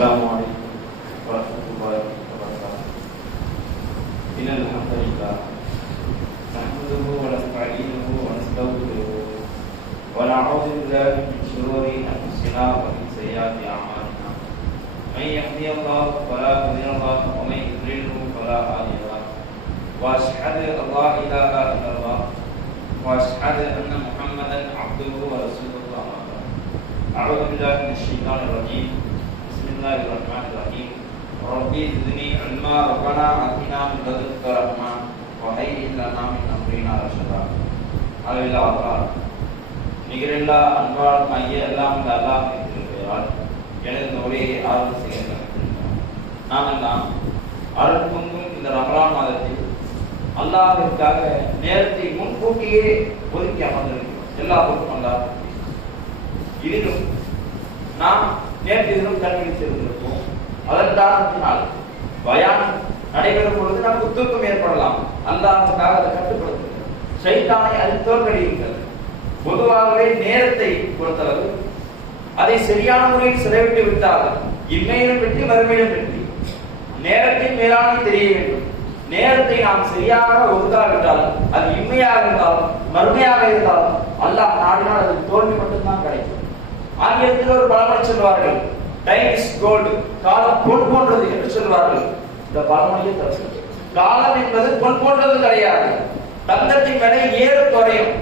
السلام عليكم ورحمة الله وبركاته. إن الحمد لله نحمده ونستعينه ونستغفره ونعوذ بالله من شرور أنفسنا ومن سيئات أعمالنا. من يهدي الله فلا مضل له ومن يضلل فلا هادي له. وأشهد أن لا إله إلا الله وأشهد أن محمدا عبده ورسوله. أعوذ بالله من الشيطان الرجيم. بسم الله الرحمن الرحيم. ربي زدني علما ربنا آتنا من لدنك رحمة وهيئ لنا من أمرنا رشدا. அளவில்லா அல்லாஹ் நிகரில்லா அன்பால் மைய எல்லாம் இந்த அல்லாஹ் இருக்கிறார். எனது உரையை ஆரம்ப செய்கின்றனர். நாமெல்லாம் அருள் பொங்கும் இந்த ரமலான் மாதத்தில் அல்லாஹ்விற்காக நேரத்தை முன்கூட்டியே ஒதுக்கி அமர்ந்திருக்கிறோம். எல்லா பொருளும் அல்லாஹ். இதிலும் நாம் நேற்று தினம் கண்டுபிடித்திருந்திருப்போம். அதன் காரணத்தினால் பயான் நடைபெறும் பொழுது நமக்கு தூக்கம் ஏற்படலாம். அல்லாஹ்வுக்காக அதை கட்டுப்படுத்துங்கள். ஷைத்தானை அது தோற்கடியுங்கள். பொதுவாகவே நேரத்தை பொறுத்தளவு அதை சரியான முறையில் செலவிட்டு விட்டால் இம்மையிலும் வெற்றி மறுமையிலும் வெற்றி. நேரத்தின் மேலாண்மை தெரிய வேண்டும். நேரத்தை நாம் சரியாக ஒதுக்காவிட்டால் அது இம்மையாக இருந்தாலும் மறுமையாக இருந்தாலும் அல்லாஹ் நாடினால் அது தோல்வி மட்டும்தான் கிடைக்கும். ஆங்கிலத்தில் ஒரு பழமொழி சொல்வார்கள், டைம் இஸ் கோல்டு, காலம் பொன் போன்றது என்று சொல்வார்கள். இந்த பழமொழியை தவிர காலம் என்பது பொன் போன்றது கிடையாது. தங்கத்தின் விலை ஏறு குறையும்.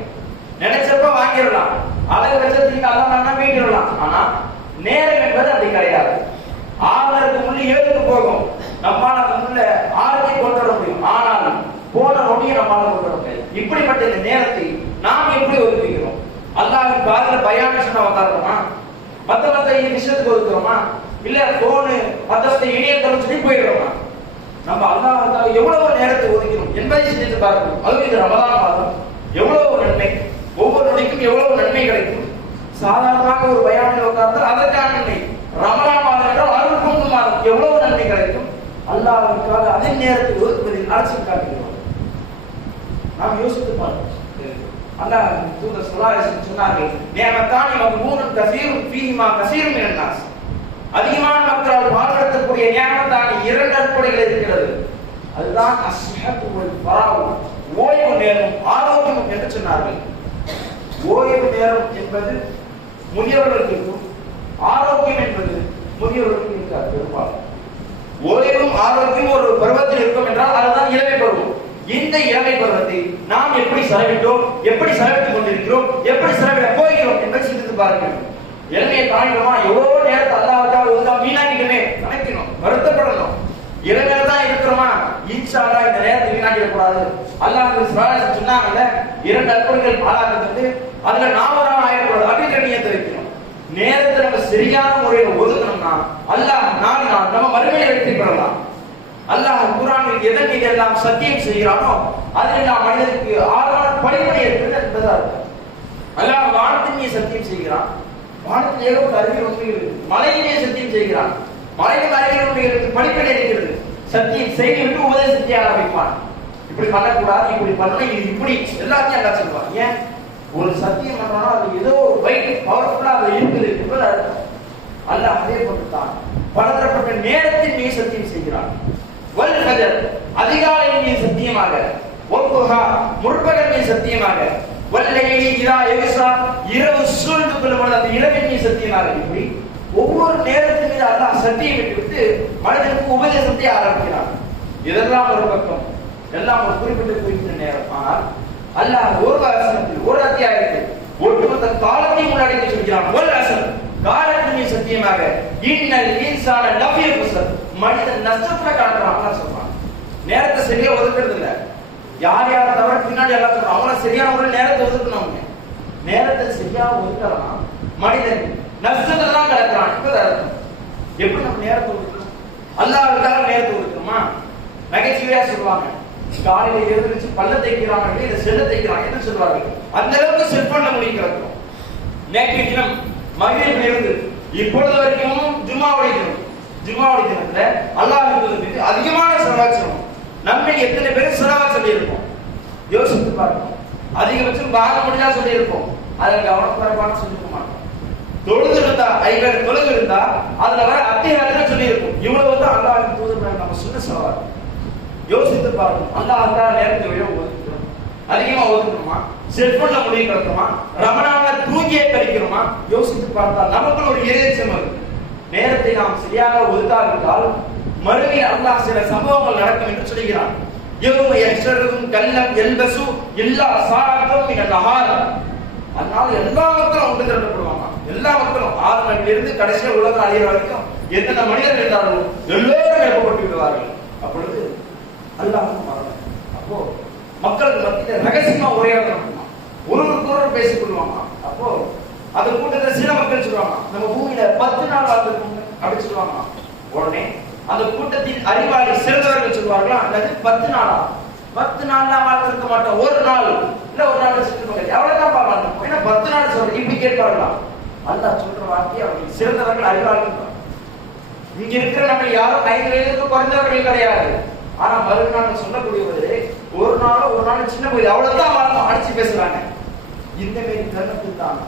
நினைச்சப்ப வாங்கிடலாம், அழகுபட்சத்துக்கு அதெல்லாம் வீட்டிடலாம். ஆனா நேரம் என்பது அப்படி கிடையாது. 6க்கு முள்ளு 7க்கு போகும். நம்மால அந்த முள்ள 6க்கு கொண்டு வர முடியும். ஆனால் போன நொடியை நம்மால கொண்டு வர முடியாது. இப்படிப்பட்ட இந்த நேரத்தை நாம் எப்படி ஒதுக்குகிறோம்? அல்லாஹ்வின் பாதையில பயான் சொன்னா உட்கார்றோமா? மத்த விஷயத்துக்கு ஒதுக்குறோமா? இல்ல போனு மத்த இணையத்தளம் சொல்லி போயிடுறோமா? நம்ம அல்லாஹ்வுக்காக எவ்வளவு நேரத்தை ஒதுக்கிறோம் என்பதை சிந்தித்து பார்க்கணும். அதுவும் இந்த ரமலான் மாதம் எவ்வளவு நன்மை, ஒவ்வொரு நொடிக்கும் எவ்வளவு நன்மை கிடைக்கும். சாதாரணமாக ஒரு பயானில் உட்கார்ந்தால் அதற்கான நன்மை. ரமலான் மாதம் என்றால் அருள் பொங்கும் மாதம், எவ்வளவு நன்மை கிடைக்கும். அல்லாஹ்வுக்காக அதன் நேரத்தை ஒதுக்குவதில் ஆட்சி காட்டுகிறோம். நாம் யோசித்து பார்க்கணும். அல்லாஹ் தூதர் ஸல்லல்லாஹு அலைஹி வஸல்லம் சொன்னார்கள், நிஅமத்தானி மக்பூனுன் கஸீருன் ஃபீஹிமா கஸீருன் மினன் நாஸ். அதிகமான மக்களால் பாழ்படுத்தக்கூடிய நிஅமத்தானி 2 அற்புதங்கள் இருக்கிறது. அதுதான் அஸ்ஹத்து வல் ஃபராவு, ஓய்வு நேரம், ஆரோக்கியம் என்று சொன்னார்கள். ஓய்வு நேரம் என்பது முதியவர்களுக்கு இருக்கும், ஆரோக்கியம் என்பது முதியவர்களுக்கு இருக்காது. பெரும்பாலும் ஓய்வும் ஆரோக்கியம் ஒரு பருவத்தில் இருக்கும் என்றால் அதுதான் இளமை பருவம். இந்த இளமை பருவத்தை நாம் எப்படி செலவிட்டோம், எப்படி செலவிட்டுக் கொண்டிருக்கிறோம், எப்படி செலவிட போகிறோம் என்பதை சிந்தித்து பாருங்கள். இளமையை காணிக்கிறோமா? எவ்வளவு நேரத்தை அல்லாஹ்வுக்காக ஒதுக்காம வீணாக்கிட்டோமே நினைக்கணும், வருத்தப்படணும். இளமையில தான் இருக்கிறோமா? இன்ஷா அல்லாஹ் இந்த நேரத்தை வீணாக்கிடக்கூடாது. அல்லாஹ் சொன்னாங்கல்ல, 2 அற்புதங்கள் பாழாக்குறது, அதுல நாம ஒரு ஆயிடக்கூடாது அப்படின்ற நியத்தை வைக்கணும். நேரத்தை நம்ம சரியான முறையில் ஒதுக்கணும்னா அல்லாஹ் நாடினால் நம்ம மறுமையை வெற்றி பெறலாம். அல்லாஹ் குர்ஆனில் எதெல்லாம் சத்தியம் செய்கிறானோ அதில் நாம் மனிதனுக்கு ஆழமான படிப்பனை இருக்கிறது என்பதா இருக்கு. அல்லாஹ் வானத்தின் மீது சத்தியம் செய்கிறான், வானத்தில் ஏதோ அறிவியல் ஒன்று இருக்கு. மலையிலே சத்தியம் செய்கிறான், மலையில் அறிவியல் ஒன்று இருக்கு, படிப்பனை இருக்கிறது. சத்தியம் செய்துவிட்டு உபதேசத்தை ஆரம்பிப்பான். இப்படி பண்ணக்கூடாது, இப்படி பண்ண, இது இப்படி எல்லாத்தையும் அல்லாஹ் சொல்லுவான். ஏன்? ஒரு சத்தியம் பண்ணோம்னா அது ஏதோ வைட் பவர்ஃபுல்லா அது இருக்குது என்பது அர்த்தம். அல்லாஹ் அதே போட்டுத்தான் பலதரப்பட்ட நேரத்தின் மீது சத்தியம் செய்கிறான். வல் ஃபஜர், அதிகாலையின் மீது சத்தியமாக, வல்துஹா, முற்பகல் மீது சத்தியமாக, வல்லைலி இதா யக்ஸா, இரவு சூழ்ந்து கொள்ளும் பொழுது அந்த இரவின் மீது சத்தியமாக. இப்படி ஒவ்வொரு நேரத்தின் மீது அல்லாஹ் சத்தியம் விட்டு மனிதனுக்கு உபதேசத்தை ஆரம்பிக்கிறான். இதெல்லாம் ஒரு பக்கம், எல்லாம் ஒரு குறிப்பிட்ட நேரம். ஆனால் அல்லாஹ் ஒரு வசனத்தில், ஒரு அத்தியாயத்தில் ஒட்டுமொத்த காலத்தையும் உள்ளடக்கி சொல்கிறான். ஒரு வசனம் காலத்தின் மீது சத்தியமாக, இன்னல் இன்சான லஃபீ குஸ்ர், மனிதன் நஷ்டத்துல காட்டுறான் சொல்றான். நேரத்தை சரியா ஒதுக்குறது இல்ல. யார் யார் தவிர பின்னாடி எல்லாம் சொல்றான். அவங்கள சரியான ஒரு நேரத்தை ஒதுக்கணும். நேரத்தை சரியா ஒதுக்கலாம் மனிதன் நஷ்டத்துல தான் கிடக்கிறான் என்பது அர்த்தம். எப்படி நம்ம நேரத்தை ஒதுக்கணும்? அல்லாஹ்வுக்காக நேரத்தை ஒதுக்கணுமா? நகைச்சுவையா சொல்லுவாங்க, காலையில எழுந்திருச்சு பல்ல தைக்கிறாங்க, இதை செல்ல தைக்கிறாங்க என்று சொல்வார்கள். அந்த அளவுக்கு செல்போன்ல மூழ்கி கிடக்கும். நேற்று தினம் மகிழ்ச்சியில இருந்து இப்பொழுது வரைக்கும் ஜும்மாவுடைய தினம். ஜும்மாவுடைய தினத்துல அல்லாஹ்வுக்கு அதிகமான செலவாச்சணும். நம்ம எத்தனை பேர் செலவா சொல்லி இருப்போம்? யோசித்து பார்க்கணும். அதிகபட்சம் பாக முடியா சொல்லி இருப்போம். அதில் கவனக்குறைவான சொல்லிக்க மாட்டோம். தொழுதிருந்தா ஐவேளை தொழுது இருந்தா அதுல வர அத்தியாயத்துல சொல்லி இருக்கும். இவ்வளவுதான் அல்லாஹ்வின் தூதர் நம்ம சொன்ன சவால். யோசித்து பார்க்கணும். அல்லாஹ் நேரத்தை விட ஒதுக்கணும், அதிகமா ஒதுக்கணுமா, செல்போன்ல முடிவு கிடக்குமா, ரமணான தூங்கியே கழிக்கணுமா? யோசித்து பார்த்தால் நமக்குள்ள ஒரு இறைச்சம் இருக்கு. நேரத்தை நாம் சரியாக ஒதுக்காவிட்டால் மறுமையில் அல்லாஹ் சில சம்பவங்கள் நடக்கும் என்று சொல்கிறான். யௌம யஹ்ஷருஹும் கல்லம் யல்பசு இல்லா சாஅத்தும் மினல் நஹார். அதனால எல்லா மக்களும் ஒன்று திரட்டப்படுவாங்க. எல்லா மக்களும் ஆரம்பத்திலிருந்து கடைசியா உலகம் அழிகிற வரைக்கும் எந்தெந்த மனிதர்கள் இருந்தாலும் எல்லோரும் எழுப்பப்பட்டு விடுவார்கள். அப்பொழுது அல்லாஹ் மரணம். அப்போ மக்களுக்கு மத்தியில் ரகசியமா உரையாடணும், ஒருவருக்கு ஒருவர் பேசிக் கொள்வாங்க. அப்போ அந்த கூட்டத்தில் சில மக்கள் சொல்லுவாங்க, நம்ம பூமியில 10 நாள் வாழ்ந்துருக்கோங்க அப்படின்னு சொல்லுவாங்க. உடனே அந்த கூட்டத்தின் அறிவாளி சிறந்தவர்கள் சொல்லுவார்களா, அல்லது 10 நாளா, 10 நாள்லாம் வாழ்ந்திருக்க மாட்டோம், ஒரு நாள் இல்ல ஒரு நாள் வச்சுருப்பாங்க, எவ்வளவுதான் வாழ்ந்துருக்கோம், ஏன்னா 10 நாள் சொல்றேன் இப்படி கேட்பார்களா? அல்லாஹ் சொல்ற வார்த்தையை அவர்கள் சிறந்தவர்கள் அறிவாளி. இங்க இருக்கிற நம்ம யாரும் 5 வயதுக்கு குறைந்தவர்கள் கிடையாது. ஆனா மறுநாள் சொல்லக்கூடியவரு ஒரு நாள் சின்ன போய் அவ்வளவுதான் வாழ்ந்தோம் அடிச்சு பேசுறாங்க. இந்த மாதிரி தருணத்தில் தான்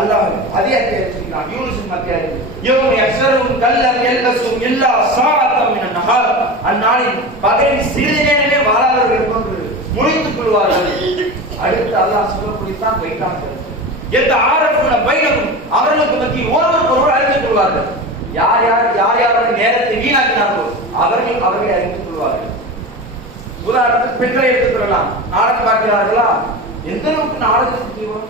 அல்லாஹ் அதே அத்தியாயம் யூனுஸ் அத்தியாயம் யௌம யஹ்ஷருஹும் கல்லம் யல்பசும் இல்லா சாஅத்தம் மினன் நஹார். அந்நாளில் பகலில் சிறிது நேரமே வாழாதவர்கள் போன்று முழித்துக் கொள்வார்கள். அடுத்து அல்லாஹ் சொல்லக்கூடியதான் வைத்தாங்க. எந்த ஆரம்புன பைனகும் அவர்களுக்கு மத்தியில் ஒருவருக்கொருவர் அறிந்து கொள்வார்கள். யார் நேரத்தை வீணாக்கினார்களோ அவர்களை அறிந்து கொள்வார்கள். உதாரணத்துக்கு பெண்களை எடுத்துக்கொள்ளலாம். நாடகம் பார்க்கிறார்களா? எந்த அளவுக்கு நாடகத்துக்கு தீவிரம்?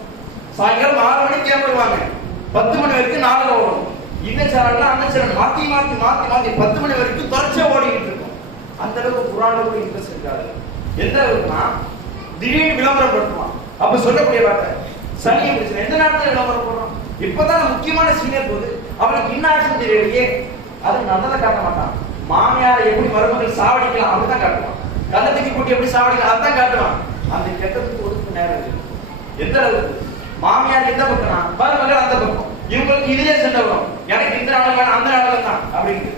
சாயங்காலம் 6 மணிக்கு வருவாங்க, 10 மணி வரைக்கும் நாடகம் ஓடும். இந்த சேனல்ல அந்த சேனல் மாத்தி 10 மணி வரைக்கும் தொடர்ச்சியா ஓடிக்கிட்டு இருக்கும். அந்த அளவுக்கு குர்ஆன்ல கூட இன்ட்ரெஸ்ட் இருக்காது. எந்த அளவுக்குனா திடீர்னு விளம்பரம் பண்ணுவான். அப்ப சொல்லக்கூடிய வார்த்தை சனியை பிரச்சனை எந்த நேரத்துல விளம்பரம் போடுறோம்? இப்பதான் முக்கியமான சீனியர் போது அவனுக்கு இன்னாக்ஷன் தெரியலையே, அது நல்லதை காட்ட மாட்டான். மாமியார் எப்படி மருமகள் சாவடிக்கலாம் அப்படிதான் காட்டுவான். கள்ளத்துக்கு கூட்டி எப்படி சாவடிக்கலாம் அதுதான் காட்டுவான். அந்த கெட்டத்துக்கு ஒதுக்கு நேரம் இருக்கு. எந்த அளவுக்கு மாமியார் எந்த பக்கம்னா மருமகள் அந்த பக்கம், இவங்களுக்கு இதுலயே சண்டை வரும், எனக்கு இந்த நாடகம் அந்த நாடகம் தான் அப்படின்னு.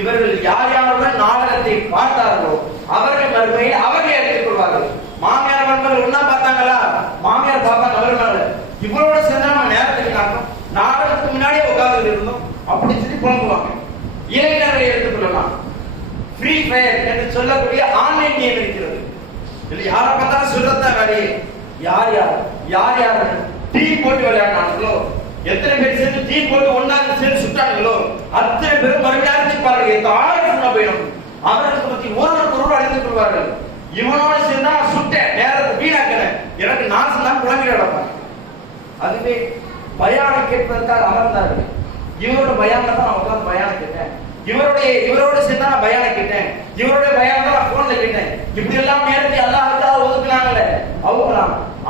இவர்கள் யாருடன் நாடகத்தை பார்த்தார்களோ அவர்கள் மறுமையை அவர்களே எடுத்துக் கொள்வார்கள். மாமியார் மருமகள் ஒன்னா பார்த்தாங்களா, மாமியார் பார்ப்பாங்க மருமகள். இவரோட சேர்ந்து நம்ம நேரத்துக்கு காட்டும், நாடகத்துக்கு முன்னாடியே உட்கார்ந்து இருந்தோம் அப்படின்னு சொல்லி புலம்புவாங்க. இளைஞர்களை எடுத்துக்கொள்ளலாம். ஃப்ரீ ஃபயர் என்று சொல்லக்கூடிய ஆன்லைன் கேம் இருக்கிறது. இல்லை யாரை பார்த்தாலும் சொல்றதுதான் வேலையே. யார் டீம் போட்டு விளையாடுறாங்களோ, எத்தனை பேர் சேர்ந்து டீம் போட்டு ஒன்னாக சேர்ந்து சுட்டாங்களோ அத்தனை பேரும் மறுபடியும் பாருங்க போயிடும். அவர்களுக்கு பத்தி ஒருவருக்கு அறிந்து கொள்வார்கள். இவனோட சேர்ந்தா சுட்டேன், நேரத்தை வீணாக்கினேன், எனக்கு நாசம் தான் புலம்பிட நடப்பாங்க. அதுவே பயானம் கேட்பதற்காக அமர்ந்தார்கள். இவரோட பயானம் தான் நான் உட்கார்ந்து பயானம் கேட்டேன், இவரோட சேர்ந்தா நான் பயானம் கேட்டேன், இவருடைய பயானம் தான் நான் போன்ல கேட்டேன். இப்படி எல்லாம் நேரத்தை அல்லாஹ்வுக்காக ஒதுக்குனாங்களே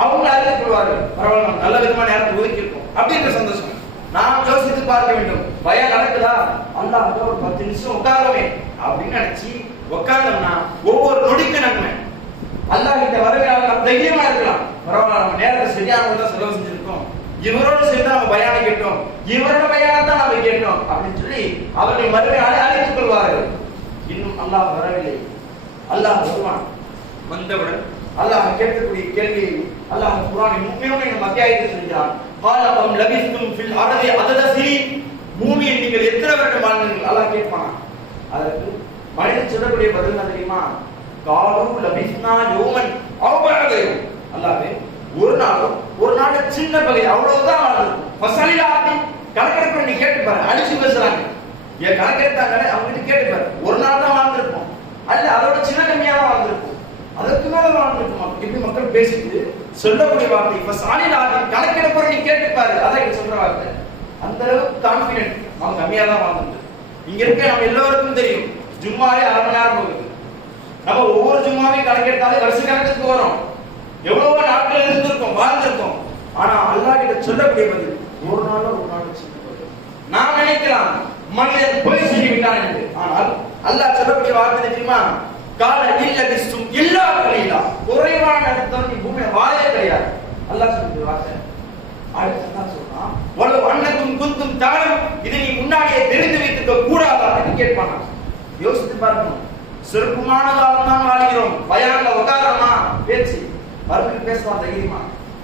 அவங்க அறிந்து கொள்வார்கள். பரவாயில்ல, நம்ம நல்ல விதமான நேரத்தை ஒதுக்கி இருக்கோம் அப்படின்ற சந்தோஷம். நாம் யோசித்து பார்க்க வேண்டும். பயம் நடக்குதா, அல்லாஹ் ஒரு 10 நிமிஷம் உட்காரவே அப்படின்னு நினைச்சு உட்கார்ந்தோம்னா ஒவ்வொரு நொடிக்கு நன்மை. அல்லாஹ் கிட்ட வரவேற்க நம்ம தைரியமா இருக்கலாம். பரவாயில்ல, நம்ம நேரத்தை சரியானதான் செலவு செஞ்சிருக்கோம், இவரோட சேர்ந்து நம்ம பயானம் கேட்டோம், இவரோட பயானம் தான் நம்ம கேட்டோம் அப்படின்னு சொல்லி அவர்களை மறுமையாலே அழைத்துக் கொள்வார்கள். இன்னும் அல்லாஹ் வரவில்லை. அல்லாஹ் வருவான். வந்தவுடன் அல்லாஹ் கேட்கக்கூடிய கேள்வியை அல்லாஹ் குர்ஆனில் முக்கியமான இந்த அத்தியாயத்தில் சொல்கிறான். காலகம் லபிஸ்தும் ஃபில் அர்தி அதத சிரீன். பூமியில் நீங்கள் எத்தனை வருடம் வாழ்ந்தீர்கள் அல்லாஹ் கேட்பான். அதற்கு மனிதன் சொல்லக்கூடிய பதில் என்ன தெரியுமா? காலு லபிஸ்னா யௌமன் அவ் பஅத யௌம். அல்லாஹ்வே ஒரு நாள் சின்ன பகுதி அவ்வளவுதான் வாழ்ந்தோம். ஃபஸலிலாதி கணக்கெடுப்பு நீ கேட்டு பாரு. அடிச்சு பேசுறாங்க, ஏன் கணக்கெடுத்தாங்களே அவங்க கேட்டு பாரு. ஒரு நாள் தான் வாழ்ந்திருப்போம், அல்ல அதோட சின்ன கம்மியா தான் வாழ்ந்திருப்போம், அதற்கு மேல வாழ்ந்திருக்கும். இப்படி மக்கள் பேசிட்டு சொல்லக்கூடிய வார்த்தை ஃபஸலிலாதி கணக்கெடுப்பு நீ கேட்டு பாரு. அதான் சொல்ற வார்த்தை. அந்த அளவுக்கு கான்ஃபிடென்ட் அவங்க கம்மியா தான் வாழ்ந்துட்டு. இங்க இருக்க நம்ம எல்லாருக்கும் தெரியும், ஜும்மாவே 1/2 மணி நேரம் போகுது. நம்ம ஒவ்வொரு ஜும்மாவையும் கணக்கெடுத்தாலே வருஷ கணக்குக்கு வரும். எவ்வளவோ நாட்கள் இருந்திருக்கும், வாழ்ந்திருக்கும். ஆனா அல்லாஹ் கிட்ட சொல்லக்கூடிய பதில் ஒரு நாள் நான் நினைக்கலாம் மனிதன் போய் செய்ய விட்டான் என்று. ஆனால் அல்லாஹ் சொல்லக்கூடிய வார்த்தை தெரியுமா? கால இல்ல பிஸ்தும் இல்லா கலீலா. குறைவான அர்த்தம் நீ பூமியில வாழவே கிடையாது. அல்லாஹ் சொல்லக்கூடிய வார்த்தை. அடுத்து என்ன சொல்றான்? வலவ் அன்னக்கும் குந்தும் தானம், இதை நீ முன்னாடியே தெரிந்து வைத்திருக்க கூடாதா என்று கேட்பானா. யோசித்து பார்க்கணும். சிறப்புமான காலம் தான் வாழ்கிறோம். பயான்ல உட்காரமா பேச்சு மறுபடியும் பேசுவான் தைரியமா.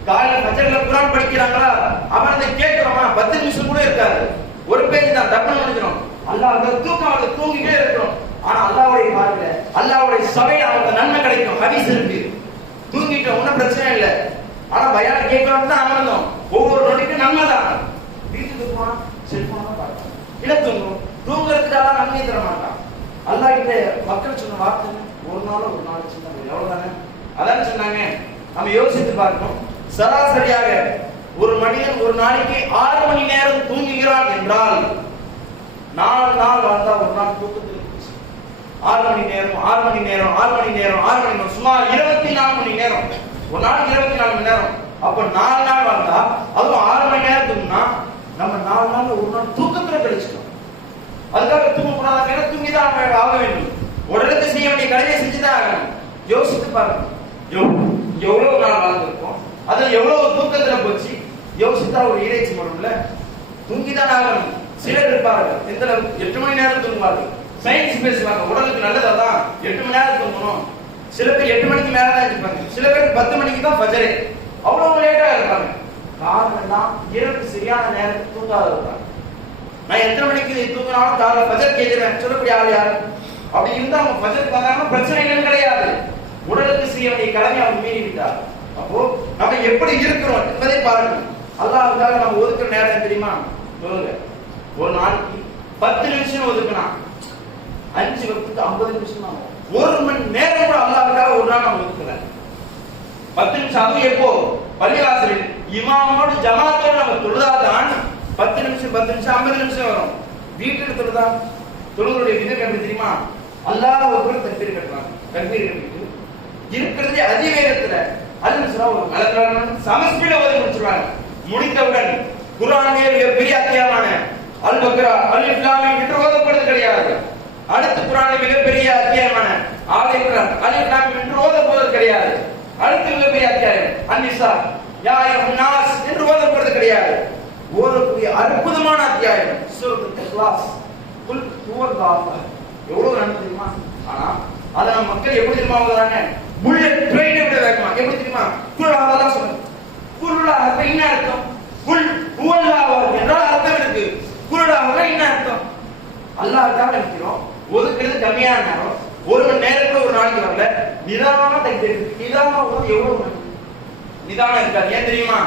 காலையில ஃபஜ்ர்ல குர்ஆன் படிக்கிறாங்களா, அமர்ந்து கேட்கிறோமா, 10 நிமிஷம் கூட இருக்காது, ஒரு பேஜ் தான், டக்குனு முடிஞ்சிடும். அல்லாஹ் அந்த தூக்கம் வந்து தூங்கிட்டே இருக்கிறோம். ஆனா அல்லாஹ்வுடைய பார்வையில, அல்லாஹ்வுடைய சபையில அவங்களுக்கு நன்மை கிடைக்கும். ஹதீஸ் இருக்கு. தூங்கிட்டோம் ஒன்றும் பிரச்சனை இல்லை, ஆனா பயான கேட்கலாம் தான் அமர்ந்தோம், ஒவ்வொரு நொடிக்கும் நன்மை தான். வீட்டுக்கு போனா செல்போனா பார்க்கலாம், இல்ல தூங்கும். தூங்குறதுக்காக நன்மை தர மாட்டான். அல்லாஹ் கிட்ட மக்கள் சொன்ன வார்த்தை ஒரு நாள் சின்ன எவ்வளவுதானே, அதான் சொன்னாங்க. நம்ம யோசித்து பார்க்கணும். சராசரியாக ஒரு மனிதன் ஒரு நாளைக்கு 6 மணி நேரம் தூங்குகிறான் என்றால் 4 நாள் வாழ்ந்தா ஒரு நாள் தூக்கத்தில் 6 மணி நேரம் சுமார் 24 மணி நேரம். ஒரு நாளைக்கு 24 மணி நேரம். அப்ப 4 நாள் வாழ்ந்தா, அதுவும் 6 மணி நேரம் தூங்கினா நம்ம 4 நாள் ஒரு நாள் தூக்கத்துல கழிச்சிட்டோம். அதுக்காக தூங்கக்கூடாது, தூங்கிதான் ஆக வேண்டும். உடலுக்கு செய்ய வேண்டிய கடமையை செஞ்சுதான் ஆகணும். யோசித்து பாருங்க, எவ்வளவு நாள் வாழ்ந்திருக்கோம், அது எவ்வளவு தூக்கத்துல போச்சு. யோசித்தா ஒரு இறைச்சி வரும்ல, தூங்கிதான் ஆகணும். சிலர் இருப்பார்கள் எந்த 8 மணி நேரம் தூங்குவார்கள். சயின்ஸ் பேசுவாங்க, உடலுக்கு நல்லதான் 8 மணி நேரம் தூங்கணும். சில பேர் 8 மணிக்கு மேல தான் இருப்பாங்க, சில பேர் 10 மணிக்கு தான் ஃபஜ்ர். அவ்வளவு லேட்டா இருப்பாங்க. காரணம் தான் இரவு சரியான நேரத்துக்கு தூங்காதது. நான் எத்தனை மணிக்கு தூங்கினாலும் காலைல ஃபஜ்ர் கேட்கிறேன் சொல்லக்கூடிய ஆள் யாரு? அப்படி இருந்தா அவங்க ஃபஜ்ர் பார்த்தாங்கன்னா பிரச்சனை இல்லைன்னு கிடையாது. உடலுக்கு செய்ய வேண்டிய கடமை அவங்க மீறி விட்டார். அப்போ நம்ம எப்படி இருக்கிறோம் என்பதை பாருங்க. அல்லாஹ்வுக்காக நம்ம ஒதுக்குற நேரம் தெரியுமா? சொல்லுங்க. ஒரு நாளைக்கு 10 நிமிஷம் ஒதுக்குனா 5 வக்துக்கு 50 நிமிஷம் தான். 1 மணி நேரம் கூட அல்லாஹ்வுக்காக ஒரு நாள் நம்ம ஒதுக்கல. 10 நிமிஷம். அதுவும் எப்போ? பள்ளிவாசலில் இமாமோடு ஜமாத்தோடு நம்ம தொழுதாதான் 10 நிமிஷம் 50 நிமிஷம் வரும். வீட்டுக்கு தொழுதா தொழுகளுடைய விதம் எப்படி தெரியுமா? அல்லாஹ் ஒரு தக்பீர் கட்டுறாங்க. தக்பீர் கட்டிட்டு இருக்கிறதே அதிவேகத்துல ஒரு சமஸ்பீட ஓதி முடிச்சிருவாங்க. முடித்தவுடன் குர்ஆனிலே மிகப்பெரிய அத்தியாயமான அல் பக்ரா அலிஃப் லாம் மீம் என்று ஓதப்படுவது கிடையாது. அடுத்து குர்ஆனில் மிகப்பெரிய அத்தியாயமான ஆல் இம்ரான் அலிஃப் லாம் மீம் என்று ஓதப்படுவது கிடையாது. அடுத்து மிகப்பெரிய அத்தியாயம் அன்-நிசா யா அய்யுஹன் நாஸ் என்று ஓதப்படுவது கிடையாது. ஓதக்கூடிய அற்புதமான அத்தியாயம் சூரத்துல் இக்லாஸ் குல் ஹுவல்லாஹ். எவ்வளவு நன்மை தெரியுமா? ஆனா அத நம்ம மக்கள் எப்படி தெரியுமா ஓதுறாங்க? புல்லட் ட்ரெயின் விட வேகமா. எப்படி தெரியுமா? குல் அல்லாஹ் சொல்லுங்க. குல் அல்லாஹ் என்ன அர்த்தம்? குல் ஹுவல்லாஹ் என்றால் அர்த்தம் இருக்கு. குல் அல்லாஹ் என்ன அர்த்தம்? அல்லாஹ்வுக்காக நிக்கிறோம், ஒதுக்குறது கம்மியான நேரம், 1 மணி நேரத்துல ஒரு நாளைக்கு வரல, நிதானமா தக்பீர். நிதானமா ஓது எவ்வளவு நிதானம் இருக்காது. ஏன் தெரியுமா?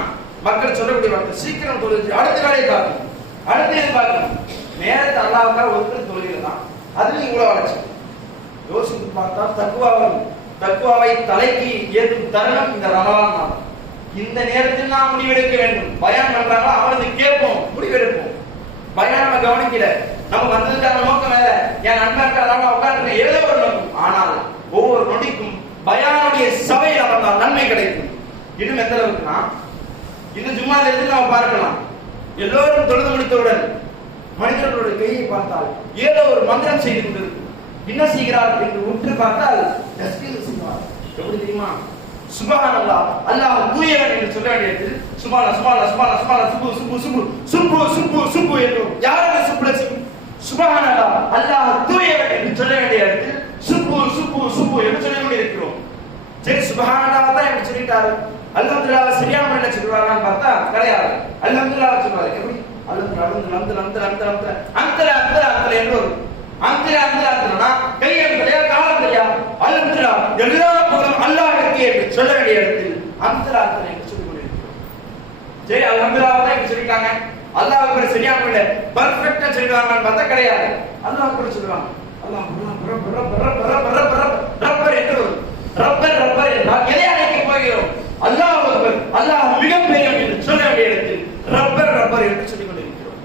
மக்கள் சொல்லக்கூடிய வார்த்தை சீக்கிரம் தொழுது அடுத்த வேலையை பார்க்கணும், அடுத்து எது பார்க்கணும். நேரத்தை அல்லாஹ்வுக்காக ஒதுக்குறது தொழுகிறது தான். அதுல இவ்வளவு வளர்ச்சி. யோசித்து பார்த்தா தக்வாவை தலைக்கு ஏற்றும் தருணம் இந்த ரமலான் தான். இந்த நேரத்தில் நாம் முடிவெடுக்க வேண்டும். பயான் பண்றாங்களா அவனுக்கு கேட்போம், முடிவெடுப்போம். பயான் நம்ம கவனிக்கல, நம்ம வந்ததுக்கான நோக்கம் வேற, என் நண்பர்கள் உட்கார்ந்து ஏதோ ஒரு நோக்கம். ஆனால் ஒவ்வொரு நொடிக்கும் பயானுடைய சபையில் அமர்ந்தால் நன்மை கிடைக்கும். இன்னும் எந்த அளவுக்குன்னா, இந்த ஜும்மா தேதியில் நம்ம பார்க்கலாம், எல்லோரும் தொழுது முடித்தவுடன் மனிதர்களுடைய கையை பார்த்தால் ஏதோ ஒரு மந்திரம் செய்து கொண்டிருக்கும். என்ன செய்கிறார் என்று உற்று பார்த்தால் தஸ்பீஹ் செய்வார். எப்படி தெரியுமா? சுப்ஹானல்லாஹ், அல்லாஹ் தூயவன் என்று சொல்ல வேண்டிய இடத்தில் சுப்ஹானல்லாஹ் சுப்ஹானல்லாஹ் சுப்ஹானல்லாஹ் சுப்ஹானல்லாஹ் சுப்பு சுப்பு சுப்பு சுப்பு சுப்பு சுப்பு என்று யாரை சுப்புல சுப்ஹானல்லாஹ் அல்லாஹ் தூயவன் என்று சொல்ல வேண்டிய இடத்தில் சுப்பு சுப்பு சுப்பு என்று சொல்லிக் கொண்டிருக்கிறோம். சரி, சுப்ஹானல்லாஹ் தான் என்று சொல்லிட்டாரு, அல்ஹம்துலில்லாஹ் சரியான முறையில் சொல்றாங்கன்னு பார்த்தா கிடையாது. அல்ஹம்துலில்லாஹ் சொல்றாரு. எப்படி? எல்லா புகழும் அல்லாஹ்வுக்கே என்று சொல்ல வேண்டிய இடத்தில் அல்ஹம்துலில்லாஹ் என்று சொல்லிக் கொண்டிருக்கிறோம். சரி, அல்ஹம்துலில்லாஹ் தான் இப்படி சொல்லிட்டாங்க, அல்லாஹ் அக்பர் சரியா முறையில பெர்ஃபெக்ட்டா சொல்றாங்கன்னு பார்த்தா கிடையாது. அல்லாஹ் அக்பர் சொல்றாங்க, அல்லாஹ் ரப்பர் என்று ரப்பர் ரப்பர் என்றால் எதை அழைக்க போகிறோம்? அல்லாஹ் அக்பர், அல்லாஹ் மிகப்பெரியவன் என்று சொல்ல வேண்டிய இடத்தில் ரப்பர் ரப்பர் என்று சொல்லிக் கொண்டிருக்கிறோம்.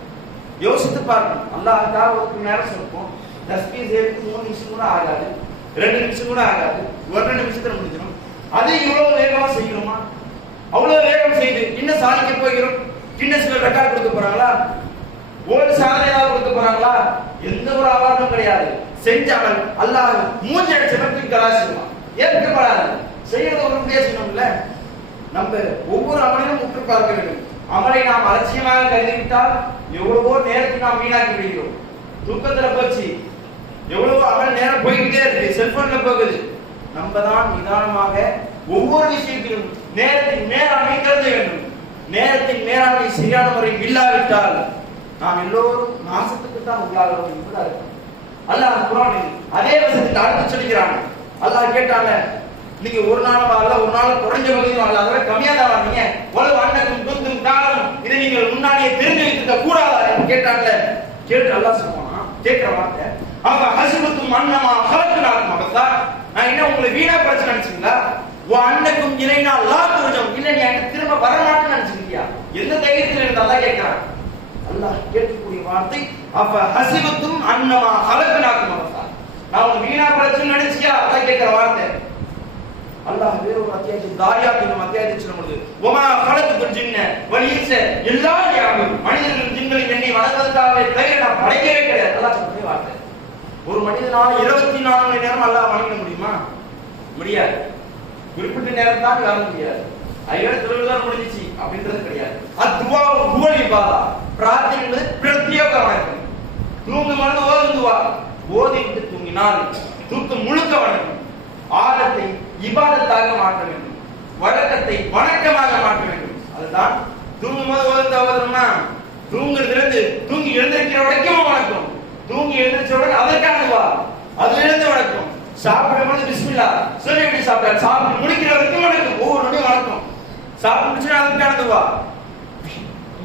யோசித்து பாருங்க. அல்லாஹ்வுக்காக ஒரு நேரம் சொல்லுவோம், தஸ்பீஹ் செய்யறதுக்கு 3 நிமிஷம் கூட ஆகாது, 2 நிமிஷம் கூட ஆகாது, 1 நிமிஷத்துல முடிஞ்சிடும். அதை இவ்வளவு வேகமா செய்யணுமா? அவ்வளவு வேகம் செய்து இன்னும் சாதிக்க போகிறோம். கின்னஸ்ல ரெக்கார்ட் கொடுக்க போறாங்களா? ஒரு சாதனையாக கொடுக்க போறாங்களா? எந்த ஒரு அவார்டும் கிடையாது. செஞ்சாமல் அல்லாஹ் மூஞ்சி அடிச்சவனுக்கு கலாசிடுவான், ஏற்கப்படாது. செய்யறது ஒரு பேசணும்ல. நம்ம ஒவ்வொரு அமலையும் உற்று பார்க்க வேண்டும். அமலை நாம் அலட்சியமாக கருதிவிட்டால் எவ்வளவோ நேரத்தை நாம் வீணாக்கி விடுகிறோம். தூக்கத்துல போச்சு, எவ்வளவோ அமல் நேரம் போய்கிட்டே இருக்கு, செல்போன்ல போகுது. நம்ம தான் நிதானமாக ஒவ்வொரு விஷயத்திலும் நேரத்தின் மேலாண்மை கருத வேண்டும். நேரத்தின் மேலாண்மை சரியான முறையில் இல்லாவிட்டால் நாம் எல்லோரும் நாசத்துக்கு தான் உள்ளாகிறோம் என்பது அர்த்தம். அல்லாஹ் குர்ஆனில் அதே வசனத்தில் அடுத்து சொல்கிறான். அல்லாஹ் கேட்டாங்க, நீங்க ஒரு நாள் வாழல, ஒரு நாள் குறைஞ்ச பகுதியும் வாழல, அதை கம்மியா தான் வாழீங்க. உலக அண்ணக்கும் குந்தும் காலம் இதை நீங்கள் முன்னாடியே தெரிஞ்சு வைத்திருக்க கூடாதா என்று கேட்டாங்கல்ல. கேட்டு அல்லாஹ் சொல்லுவானா, கேட்கிற வார்த்தை, அவ ஹசிபத்தும் அன்னமா ஹலக்குனாக்கும் அவசா, நான் என்ன உங்களை வீணா பிரச்சனை நினைச்சீங்களா? அண்ணக்கும் இலைனா லா துர்ஜம், இல்ல நீ எனக்கு திரும்ப வரமாட்டேன்னு நினைச்சிருக்கியா? எந்த தைரியத்தில் இருந்து அல்லாஹ் கேட்கிறான். அல்லாஹ் கேட்கக்கூடிய வார்த்தை, அவ ஹசிபத்தும் அன்னமா ஹலக்குனாக்கும் அவசா, நான் உங்க வீணா பிரச்சனை நினைச்சியா? அல்லாஹ் கேட்கிற வார்த்தை. அல்லாஹ் வேற ஒரு அத்தியாயத்தில் தாரியாத் என்னும் அத்தியாயத்தில் சொல்லும்போது, வமா ஹலக்குல் ஜின்ன வல் இன்ஸ இல்லா லியஅபுது, மனிதர்களும் ஜின்களும் என்னை வணங்குவதற்காக தவிர நான் படைக்கவே கிடையாது. அல்லாஹ் சொன்ன வார்த்தை. ஒரு மனிதனால 24 மணி நேரம் அல்லாஹ் வணங்க முடியுமா? முடியாது. குறிப்பிட்ட நேரம் தான் வணங்க முடியாது. ஐயோ தொழுதான் முடிஞ்சிச்சு அப்படின்றது கிடையாது. அத்துவா ஹுவல் இபாதா, பிரார்த்தனை என்பது பிரத்யேக வணக்கம். தூங்கும் பொழுது ஓதும் துவா, ஓதிவிட்டு தூங்கினால் தூக்கம் முழுக்க வணக்கம். ஆழத்தை இபாதத்தாக மாற்ற வேண்டும், வழக்கத்தை வணக்கமாக மாற்ற வேண்டும். அதுதான் தூங்கும் போது ஓதுறோம்னா தூங்குறதுலேருந்து தூங்கி எழுந்திருக்கிற வரைக்கும் வணக்கம். தூங்கி எழுந்திருச்ச உடனே அதற்கான துவா, அதுல இருந்து வணக்கம். சாப்பிடும் போது பிஸ்மில்லா சொல்லிவிட்டு சாப்பிட்டார், சாப்பிட்டு முடிக்கிற வரைக்கும் வணக்கம், ஒவ்வொரு நொடியும் வணக்கம். சாப்பிட்டு முடிச்சுன்னா அதற்கான துவா.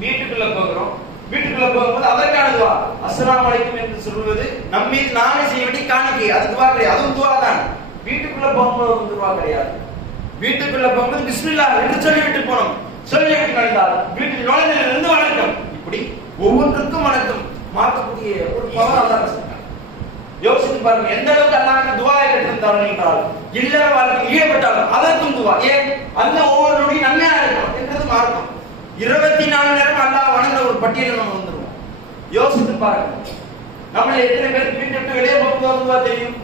வீட்டுக்குள்ள போகிறோம், வீட்டுக்குள்ள போகும்போது அதற்கான துவா, அஸ்ஸலாமு அலைக்கும் என்று சொல்வது நம் மீது நாமே செய்ய வேண்டிய காணிக்கை, அது துவா கிடையாது, அதுவும் துவா தான். வீட்டுக்குள்ள போகும்போது துவா கிடையாது. வீட்டுக்குள்ள போகும்போது பிஸ்மில்லா என்று சொல்லிவிட்டு போனோம், சொல்லிவிட்டு நுழைந்தால் வீட்டில் நுழைந்ததிலிருந்து வணக்கம். இப்படி ஒவ்வொன்றுக்கும் வணக்கம் மாற்றக்கூடிய ஒரு பவர் அல்லாஹ் வச்சிருக்கான். யோசித்து பாருங்க, எந்த அளவுக்கு அல்லாஹ் துஆவை கற்றுத்தந்தார்கள் என்றால் இல்லற வாழ்க்கையில் ஈடுபட்டாலும் அதற்கும் துவா. ஏன்? அந்த ஒவ்வொரு நொடியும் நன்மையா இருக்கும் என்றது மார்க்கம். 24 நேரம் அல்லாஹ் வணங்குற ஒரு பட்டியலில் நம்ம வந்துருவோம். யோசித்து பாருங்க, நம்மள எத்தனை பேர் வீட்டை விட்டு வெளியே போகும்போது துவா தெரியும்,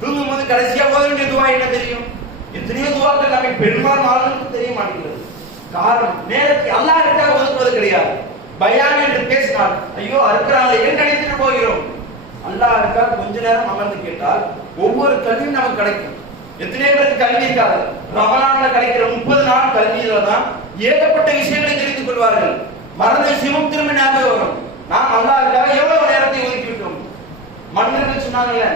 தூங்கும் போது கடைசியா ஓத வேண்டிய துவா என்ன தெரியும்? எத்தனையோ துவாக்கள் நம்ம பெரும்பாலும் ஆளுநருக்கு தெரிய மாட்டேங்கிறது. காரணம், நேரத்தை அல்லாஹ்வுக்காக ஒதுக்குவது கிடையாது. பயான் என்று பேசினால் ஐயோ அறுக்கிறாங்க ஏன் நினைத்துட்டு போகிறோம். அல்லாஹ்வுக்காக கொஞ்ச நேரம் அமர்ந்து கேட்டால் ஒவ்வொரு கல்வியும் நமக்கு கிடைக்கும். எத்தனை பேருக்கு கல்வி இருக்காது? ரமலான்ல கிடைக்கிற 30 நாள் கல்வியில தான் ஏகப்பட்ட விஷயங்களை தெரிந்து கொள்வார்கள். மறந்த விஷயமும் திரும்ப ஞாபகம் வரும். நாம் அல்லாஹ்வுக்காக எவ்வளவு நேரத்தை ஒதுக்கி விட்டோம். மனிதர்கள் சொன்னாங்கல்ல,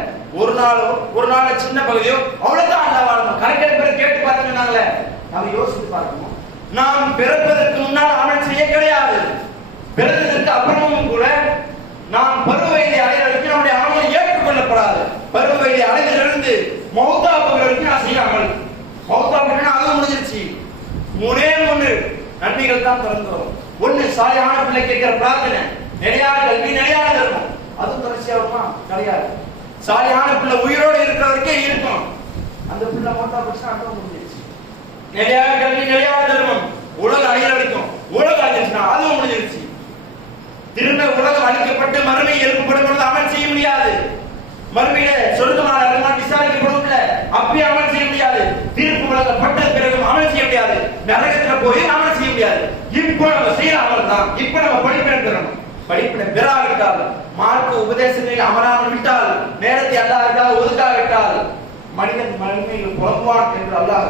ஒரு நாள சின்ன பகுதியோ அவ்வளவுதான் அல்லாஹ் வாழணும். கணக்கெடுப்பு பேர் கேட்டு பார்த்தீங்கன்னாங்களே, நம்ம யோசித்து பார்க்கணும். நாம் பிறப்பதற்கு முன்னால் அமல் செய்ய கிடையாது. பிறந்ததற்கு அப்புறமும் கூட நாம் பருவ வயதை அடைகிற வரைக்கும் நம்முடைய அமல்கள் ஏற்றுக்கொள்ளப்படாது. பருவ வயதை அடைந்ததிலிருந்து மௌத்தாபுகிற வரைக்கும் நான் செய்ய அமல். மௌத்தாபுனா அதுவும் முடிஞ்சிருச்சு. 3 நன்மைகள் தான் திறந்து வரும். ஒண்ணு, சாலிஹான பிள்ளை கேட்கிற பிரார்த்தனை, நிலையான கல்வி, நிலையான தர்மம். அதுவும் தொடர்ச்சியா வருமா? கிடையாது. சாலிஹான பிள்ளை உயிரோடு இருக்கிற வரைக்கும் இருக்கும். அந்த பிள்ளை மௌத்தா போச்சுன்னா அதுவும் முடிஞ்சிருச்சு. நிலையான கல்வி, நிலையான தர்மம், உலக அழிய வரைக்கும். உலகம் அழிஞ்சிருச்சுன்னா அதுவும் முடிஞ்சிருச்சு. திரும்ப உலகம் அழிக்கப்பட்டு மறுமை எழுப்பப்படும் பொழுது அமல் செய்ய முடியாது. மறுமையில சொர்க்கமான ரஹ்மான் விசாரிக்கப்படும், அப்பயே அமல் செய்ய முடியாது. தீர்ப்பு வழங்கப்பட்ட பிறகும் அமல் செய்ய முடியாது. நரகத்துல போய் அமல் செய்ய முடியாது. இப்போ நம்ம செய்யற அமல் தான். இப்போ நம்ம படிப்பினை பெறணும். படிப்பினை பெறாவிட்டால், மார்க்க உபதேசங்களில் அமராமல் விட்டால், நேரத்தை அல்லாஹ்வுக்காக ஒதுக்காவிட்டால் மனிதன் மறுமையில் புலம்புவான் என்று அல்லாஹ்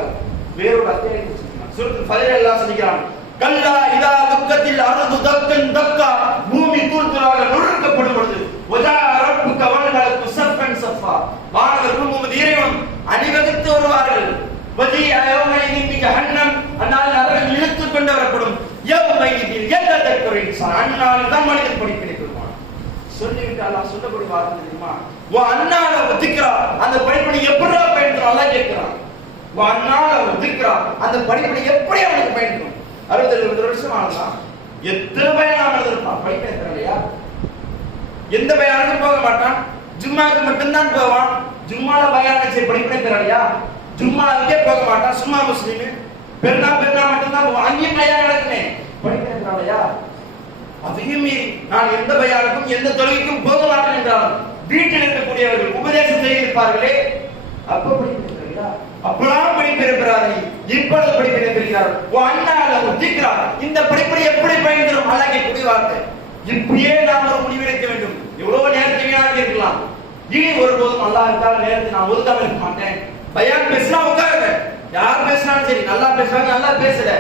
வேறொரு அத்தியாயத்தை சொல்கிறான். சூரத்துல் ஃபஜ்ர் அல்லாஹ் சொல்கிறான், கல்லா இதா துக்கத்தில் அர்து தக்கன் தக்கா, பூமி தூள்தூளாக நொறுக்கப்படும் பொழுது வஜா ரப்புக வல்மலக்கு ஸஃபன் ஸஃபா, வானவர்கள் உமது இறைவன் அணிவகுத்து வருவார்கள். வஜி யௌமைதின் ஜஹன்னம், அந்நாள் நரகம் இழுத்துக் கொண்டு வரப்படும். யௌமைதின் யததக்கரு இன்சான், அந்நாள் தான் மனிதன் படிப்பினை பெறுவான். சொல்லிவிட்டு அல்லாஹ் சொல்லக்கூடிய வார்த்தை தெரியுமா? வ அன்னால திக்ரா, அந்த படிப்பினை எப்படி பயன்படுத்தும் அல்லாஹ் கேட்கிறான். வ அன்னால திக்ரா, அந்த படிப்பினை எப்படி அவனுக்கு பயன்படும்? 60-70 வருஷம் ஆனதான் எத்தனை பயான் இருப்பான், படிப்பினை தரலையா? எந்த பயானுக்கும் போக மாட்டான், ஜும்மாவுக்கு மட்டும்தான் போவான். ஜும்மால பயான் செய்ய படிப்பினை தரலையா? ஜும்மாவுக்கே போக மாட்டான். சும்மா முஸ்லிம் பெருநா மட்டும்தான் போவான். அங்கேயும் பயான் நடக்குமே, படிப்பினை தரலையா? அதையும் மீறி நான் எந்த பயானுக்கும் எந்த தொழுகைக்கும் போக மாட்டேன் என்றாலும் வீட்டில் இருக்கக்கூடியவர்கள் உபதேசம் செய்திருப்பார்களே, அப்ப படிப்பினை தரலையா? அப்பலாம் படிப்பினை பெறாதே, இப்பொழுது படிப்பினை பெறுகிறார். இந்த படிப்பினை எப்படி பயன்பெறும்? அல்லாஹ் கூடிய வார்த்தை. இப்படியே நாம் ஒரு முடிவெடுக்க வேண்டும். எவ்வளவு நேரத்தை வீணாக்கி இருக்கலாம். இனி ஒருபோதும் அல்லாஹ்வுக்காக நேரத்தை நான் ஒதுக்காம இருக்க மாட்டேன். பயான் பேசினா உட்காருங்க. யார் பேசினாலும் சரி, நல்லா பேசுறாங்க நல்லா பேசல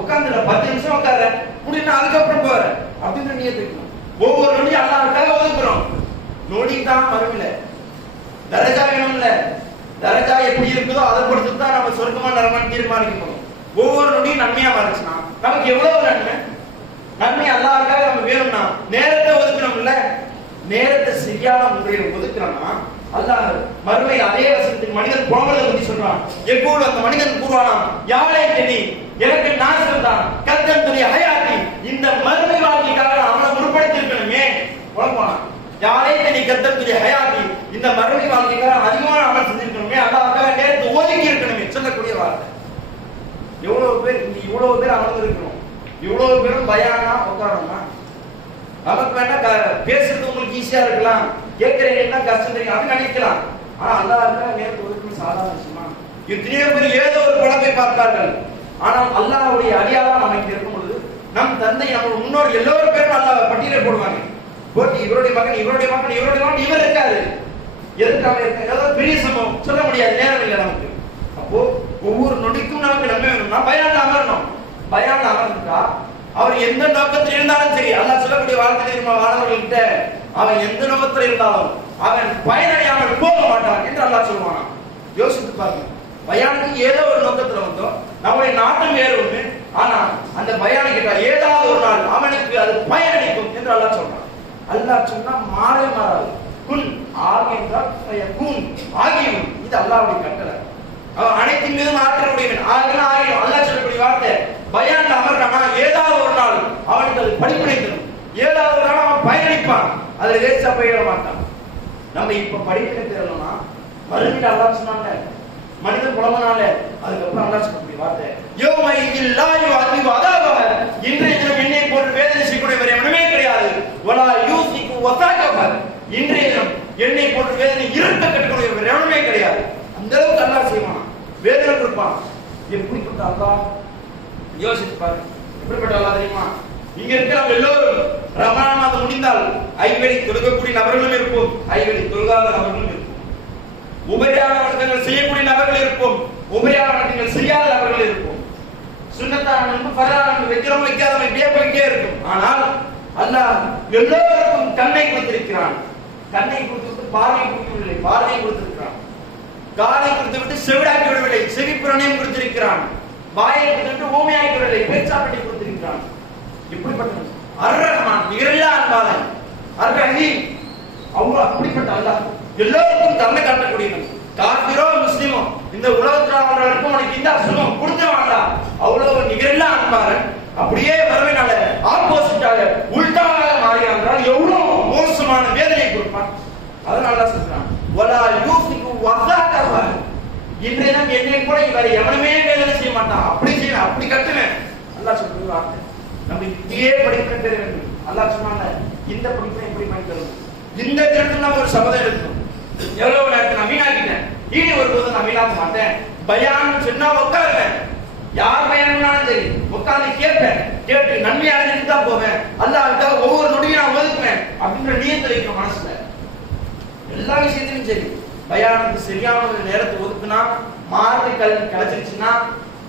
உட்காந்துல 10 நிமிஷம் உட்கார முடியும், அதுக்கப்புறம் போற அப்படின்னு நியத்துக்கணும். ஒவ்வொரு நொடியும் அல்லாஹ்வுக்காக ஒதுக்குறோம். நொடி தான் மறுமையில தரஜா வேணும்ல. தரஜா எப்படி இருக்குதோ அதை பொறுத்து தான் நம்ம சொர்க்கமா நரமான்னு தீர்மானிக்கணும். ஒவ்வொரு நொடியும் நன்மையா மாறிச்சுன்னா நமக்கு எவ்வளவு நன்மை. நன்மை அல்லாஹ்வுக்காக நம்ம வேணும்னா நேரத்தை ஒதுக்கணும்ல. நேரத்தை சரியான முறையில் ஒதுக்குறோம்னா அல்லாஹ் மறுமையில் அதே வசனத்துக்கு மனிதன் புலம்புறதை பத்தி சொல்றான். எப்போது அந்த மனிதன் கூறுவானா, யாழை தெனி எனக்கு நாசம் தான் கத்தன் துணி ஹயாத்தி, இந்த மறுமை வாழ்க்கைக்காக அவனை முற்படுத்தி இருக்கணுமே புலம்பானா. யாழை தெனி கத்தன் துணி ஹயாத்தி, இந்த மறுமை வாழ்க்கைக்காக அதிகமான அமல் செஞ்சிருக்கணுமே, அல்லாஹ்வுக்காக நேரத்தை ஒதுக்கி இருக்கணுமே சொல்லக்கூடிய வார்த்தை. எவ்வளவு பேர் இங்க இவ்வளவு பேர் அமர்ந்து இருக்கணும், இவ்வளவு பேரும் பயானா உட்காரணுமா? நமக்கு வேணா பேசுறது உங்களுக்கு ஈஸியா இருக்கலாம், கேட்கறீங்கன்னா கஷ்டம் தெரியும் அப்படின்னு நினைக்கலாம். ஆனா அல்லாஹ்வுக்காக நேரத்தை ஒதுக்கணும் சாதாரண விஷயமா? எத்தனையோ பேர் ஏதோ ஒரு குழப்பை பார்ப்பார்கள். ஆனால் அல்லாஹ்வுடைய அடியாளா நம்ம இங்க இருக்கும் பொழுது நம் தந்தை நம்ம முன்னோர் எல்லோரும் பேரும் அல்லாஹ் பட்டியலை போடுவாங்க. போட்டு இவருடைய மகன் இவருடைய மகன் இவருடைய மகன் இவர் இருக்காரு, எதுக்காக இருக்க ஏதாவது பெரிய சம்பவம் சொல்ல முடியாது, நேரம் இல்லை நமக்கு. அப்போ ஒவ்வொரு நொடிக்கும் நமக்கு நன்மை வேணும்னா பயான் அமரணும். பயான் அமர்ந்துட்டா அவர் எந்த நோக்கத்தில் இருந்தாலும் சரி, அல்லாஹ் சொல்லக்கூடிய வார்த்தை தெரியுமா மாணவர்கள்கிட்ட, அவன் எந்த நோக்கத்தில் இருந்தாலும் அவன் பயனடையாமல் போக மாட்டான் என்று அல்லாஹ் சொல்லுவான். யோசித்து பாருங்க, பயானுக்கு ஏதோ ஒரு நோக்கத்துல வந்தோம், நம்முடைய நாட்டம் வேறு ஒண்ணு, ஆனா அந்த பயானை கேட்டா ஏதாவது ஒரு நாள் அவனுக்கு அது பயனளிக்கும் என்று அல்லாஹ் சொல்றான். அல்லாஹ் சொன்னா மாறே மாறாது. குன் ஆகின்றால் குன் ஆகியும், இது அல்லாஹ்வுடைய கட்டளை. அவன் அனைத்தின் மீதும் ஆற்றல் உடையவன் ஆகினா ஆகியும். அல்லாஹ் சொல்லக்கூடிய வார்த்தை பயான்ல அமர்றானா ஏதாவது ஒரு நாள் அவனுக்கு அது படிப்பினை தரும், ஏதாவது ஒரு நாள் அவன் பயணிப்பான், அதுல வேஸ்டா போயிட மாட்டான். நம்ம இப்ப படிப்பினை பெறணும்னா மறுபடியும் அல்லாஹ் சொன்னாங்க மனிதன் புலம்பனால, அதுக்கப்புறம் அல்லாஹ் சொல்லக்கூடிய வார்த்தை யௌமை இல்லாஹி வஅதிபு அதாபஹ, இன்றைய தினம் என்னை போன்று வேதனை செய்யக்கூடியவர் எவனுமே கிடையாது. வலா யூசிகு வஸாகஹ, இன்றைய தினம் என்னை போன்று வேதனை இருக்க கட்டக்கூடியவர் எவனுமே கிடையாது. அந்த அளவுக்கு அல்லாஹ் செய்வான், வேதனை கொடுப்பான். எப்படிப்பட்ட அல்லாஹ் யோசித்து பாருங்க, எப்படிப்பட்ட அல்லாஹ் தெரியுமா? இங்க இருக்கிற நம்ம எல்லோரும் ரமலான் மாதம் முடிந்தால் ஐவேளை தொழுகக்கூடிய நபர்களும் இருப்போம், ஐவேளை தொழுகாத நபர்களும் இருப்போம். உபரியான வணக்கங்கள் செய்யக்கூடிய நபர்கள் இருப்போம், உபரியான வணக்கங்கள் செய்யாத நபர்கள் இருப்போம். சுன்னத்தான நோன்பு ஃபர்தான நோன்பு வைக்கிறோம் வைக்காதவங்க இப்படியே போயிட்டே இருக்கும். ஆனால் அல்லாஹ் எல்லோருக்கும் கண்ணை கொடுத்திருக்கிறான். கண்ணை கொடுத்துவிட்டு பார்வை கொடுக்கவில்லை, பார்வையை கொடுத்திருக்கிறான். காதை கொடுத்துவிட்டு செவிடாக்கி விடவில்லை, செவிப்புறனையும் கொடுத்திருக்கிறான். வாயை கொடுத்துவிட்டு ஊமையாக்கி விடவில்லை, பேச்சாப்பட்டை கொடுத்திருக்கிறான். இப்படிப்பட்ட அர்-ரஹ்மான் நிகரில்லா அன்பாளன், அர்-ரஹீம், அவங்க அப்படிப்பட்ட அல்லாஹ் எல்லோருக்கும் கருணை காட்டக்கூடியவன். காபிரோ முஸ்லிமோ இந்த உலகத்துல அவர்களுக்கு உனக்கு இந்த சுகம் கொடுத்தவான்டா, அவ்வளவு நிகரில்லா அன்பாளன். அப்படியே வரவேனால ஆப்போசிட்டாக உல்டாவாக மாறினான், எவ்வளவு மோசமான வேதனை கொடுப்பான். அதனால சொல்றான் வலா யூசிகு வஸாகஹ, இன்றைய தினம் என்னை கூட இவரை எவனுமே வேதனை செய்ய மாட்டான். அப்படி செய்யணும், அப்படி கட்டுவேன் அல்லாஹ் சொல்றான். நம்ம இப்படியே படிக்க தெரிய வேண்டும். அல்லாஹ் சொன்னாங்க இந்த படிப்பை எப்படி படிக்கணும், இந்த தினத்துல நம்ம ஒரு சபதம் எடுக்கணும். எவ்வளவு நேரத்தை நான் வீணாக்கிட்டேன், இனி ஒருபோது நான் வீணாக்க மாட்டேன். பயான் சொன்னா உட்காருவேன், யார் பயானாலும் சரி உட்கார்ந்து கேட்பேன், கேட்டு நன்மை அடைஞ்சிட்டு தான் போவேன். அல்லாஹ்வுக்காக ஒவ்வொரு நொடியும் நான் ஒதுக்குவேன் அப்படின்ற நியத்தை வைக்கணும் மனசுல. எல்லா விஷயத்திலும் சரி பயானுக்கு சரியான நேரத்தை ஒதுக்குனா மார்க்கு கிடைச்சிருச்சுன்னா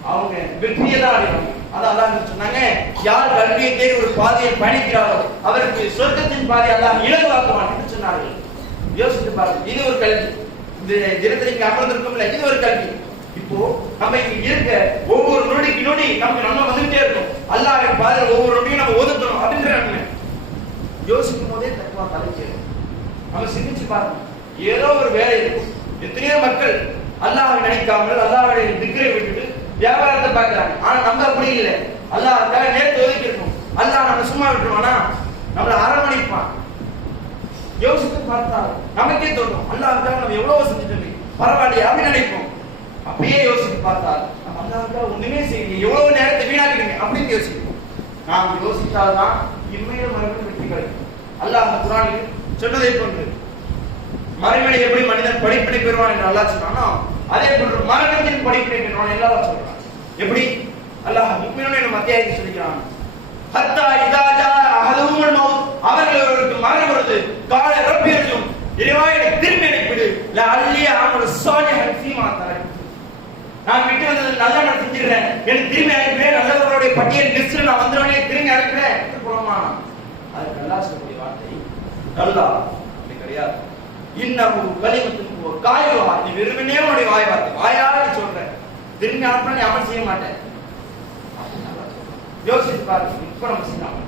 அவங்க வெற்றியை தான் அடைவாங்க. அதான் அல்லாஹ் சொன்னாங்க, யார் கல்வியை தேடி ஒரு பாதையை பயணிக்கிறாரோ அவருக்கு சொர்க்கத்தின் பாதை அல்லாஹ் இலகுவாக்குவான் என்று சொன்னார்கள். யோசித்து பாருங்க, இது ஒரு கல்வி. இந்த தினத்தில் இங்க அமர்ந்திருக்கும்ல, இது ஒரு கல்வி. இப்போ நம்ம இங்க இருக்க ஒவ்வொரு நொடிக்கு நொடி நமக்கு நம்ம வந்துட்டே இருக்கும். அல்லாஹ்வின் பாதையில் ஒவ்வொரு நொடியும் நம்ம ஒதுக்கணும் அப்படின்ற நன்மை யோசிக்கும் போதே தக்குவா தலைச்சேரும். நம்ம சிந்திச்சு பாருங்க, ஏதோ ஒரு வேலை இருக்கும். எத்தனையோ மக்கள் அல்லாஹ்வை நினைக்காமல் அல்லாஹ்வுடைய திக்ரை விட்டுட்டு வியாபாரத்தை பார்க்கிறாங்க. ஆனா நம்ம அப்படி இல்லை, அல்லாஹ்வுக்காக நேரத்தை ஒதுக்கி இருக்கணும். அல்லாஹ் நம்ம சும்மா விட்டுருவானா, நம்மளை அரவணைப்பான். யோசித்து பார்த்தா நமக்கே தோணும் அல்லாஹ்வுக்காக நம்ம எவ்வளவு செஞ்சுட்டு பரவாயில்லையா அப்படின்னு நினைப்போம். அப்படியே யோசித்து பார்த்தா நம்ம அல்லாஹ்வுக்காக ஒண்ணுமே செய்யல, எவ்வளவு நேரத்தை வீணாக்கிடுங்க அப்படின்னு யோசிப்போம். நாம் யோசித்தால்தான் இம்மையில மறுபடியும் வெற்றி கிடைக்கும். அல்லாஹ் குர்ஆனில் சொன்னதை போன்று மறுமையில எப்படி மனிதன் படிப்பினை பெறுவான் என்று அல்லாஹ் சொன்னானோ அதே போன்று மரணத்தின் படிப்பினை பெறுவான் என்று அல்லாஹ் சொல்றான். எப்படி அல்லாஹ் முஃமினூன் என்ற அத்தியாயத்தில் சொல்கிறான், ஹத்தா இதா ஜா அஹதுஹுல் மௌத், அவர்களுக்கு மரணம் வருது, கால ரப்பியர்ஜும், இறைவா என்னை திரும்பி அனுப்பிடு, லஅல்லி அமல் ஸாலிஹன் ஃபீமா தரக், நான் விட்டு வந்தது நல்லா நான் செஞ்சிருக்கேன், எனக்கு திரும்பி அனுப்புறேன், நல்லவர்களுடைய பட்டியல் லிஸ்ட்ல நான் வந்துடுவேனே, திரும்பி அனுப்புறேன் போலமா. அதுக்கு நல்லா சொல்லக்கூடிய வார்த்தை அல்லாஹ் அப்படி கிடையாது. இன்னமும் கலிமத்துக்கு ஒரு காயுவா, நீ வெறுமனே உன்னுடைய வாய் வார்த்தை வாயால நீ சொல்ற, திரும்பி அனுப்புனா நீ அமல் செய்ய மாட்டேன். யோசித்து பாருங்க. இப்ப நம்ம செய்யலாம்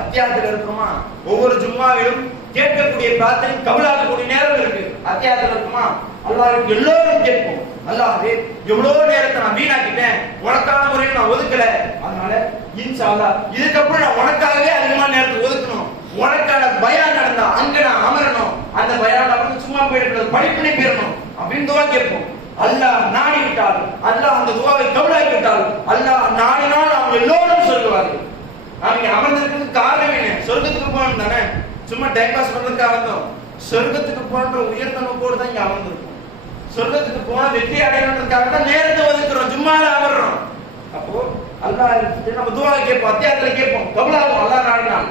அத்தியாயத்தில் இருக்கிறோமா? ஒவ்வொரு ஜும்மாவிலும் கேட்கக்கூடிய பிரார்த்தனை கபூலாகக்கூடிய நேரம் இருக்கு. அத்தியாயத்தில் இருக்குமா? அல்லாஹ்வுக்கு எல்லோரும் கேட்போம். அல்லாஹ்வே எவ்வளவு நேரத்தை நான் வீணாக்கிட்டேன், உனக்கான முறையில் நான் ஒதுக்கல, அதனால இன்ஷா அல்லாஹ் இதுக்கப்புறம் நான் உனக்காகவே அதிகமான நேரத்தை ஒதுக்கணும், உனக்கான பயான் நடந்தா அங்க நான் அமரணும், அந்த பயான் அமர்ந்து சும்மா போயிட்டு படிப்பினை பெறணும் அப்படின்னு துவா கேட்போம். அல்லாஹ் நாடி விட்டால், அல்லாஹ் அந்த துவாவை கபூலாக்கி விட்டால், அல்லாஹ் நாடினால் அவங்க எல்லோரும் சொல்லுவார்கள். அவங்க அமர்ந்திருக்கிறதுக்கு காரணம் என்ன? சொர்க்கத்துக்கு போகணும் தானே, சும்மா டைம் பாஸ் பண்றதுக்காக வந்தோம். சொர்க்கத்துக்கு போன்ற உயர்ந்த நோக்கோடு தான் இங்க அமர்ந்திருக்கும். சொர்க்கத்துக்கு போன வெற்றி அடையணுன்றதுக்காக தான் நேரத்தை ஒதுக்குறோம், ஜும்மால அமர்றோம். அப்போ அல்லாஹ் நம்ம துவா கேட்போம், அத்தியாயத்துல கேட்போம், கபூலாகும் அல்லாஹ் நாடினால்.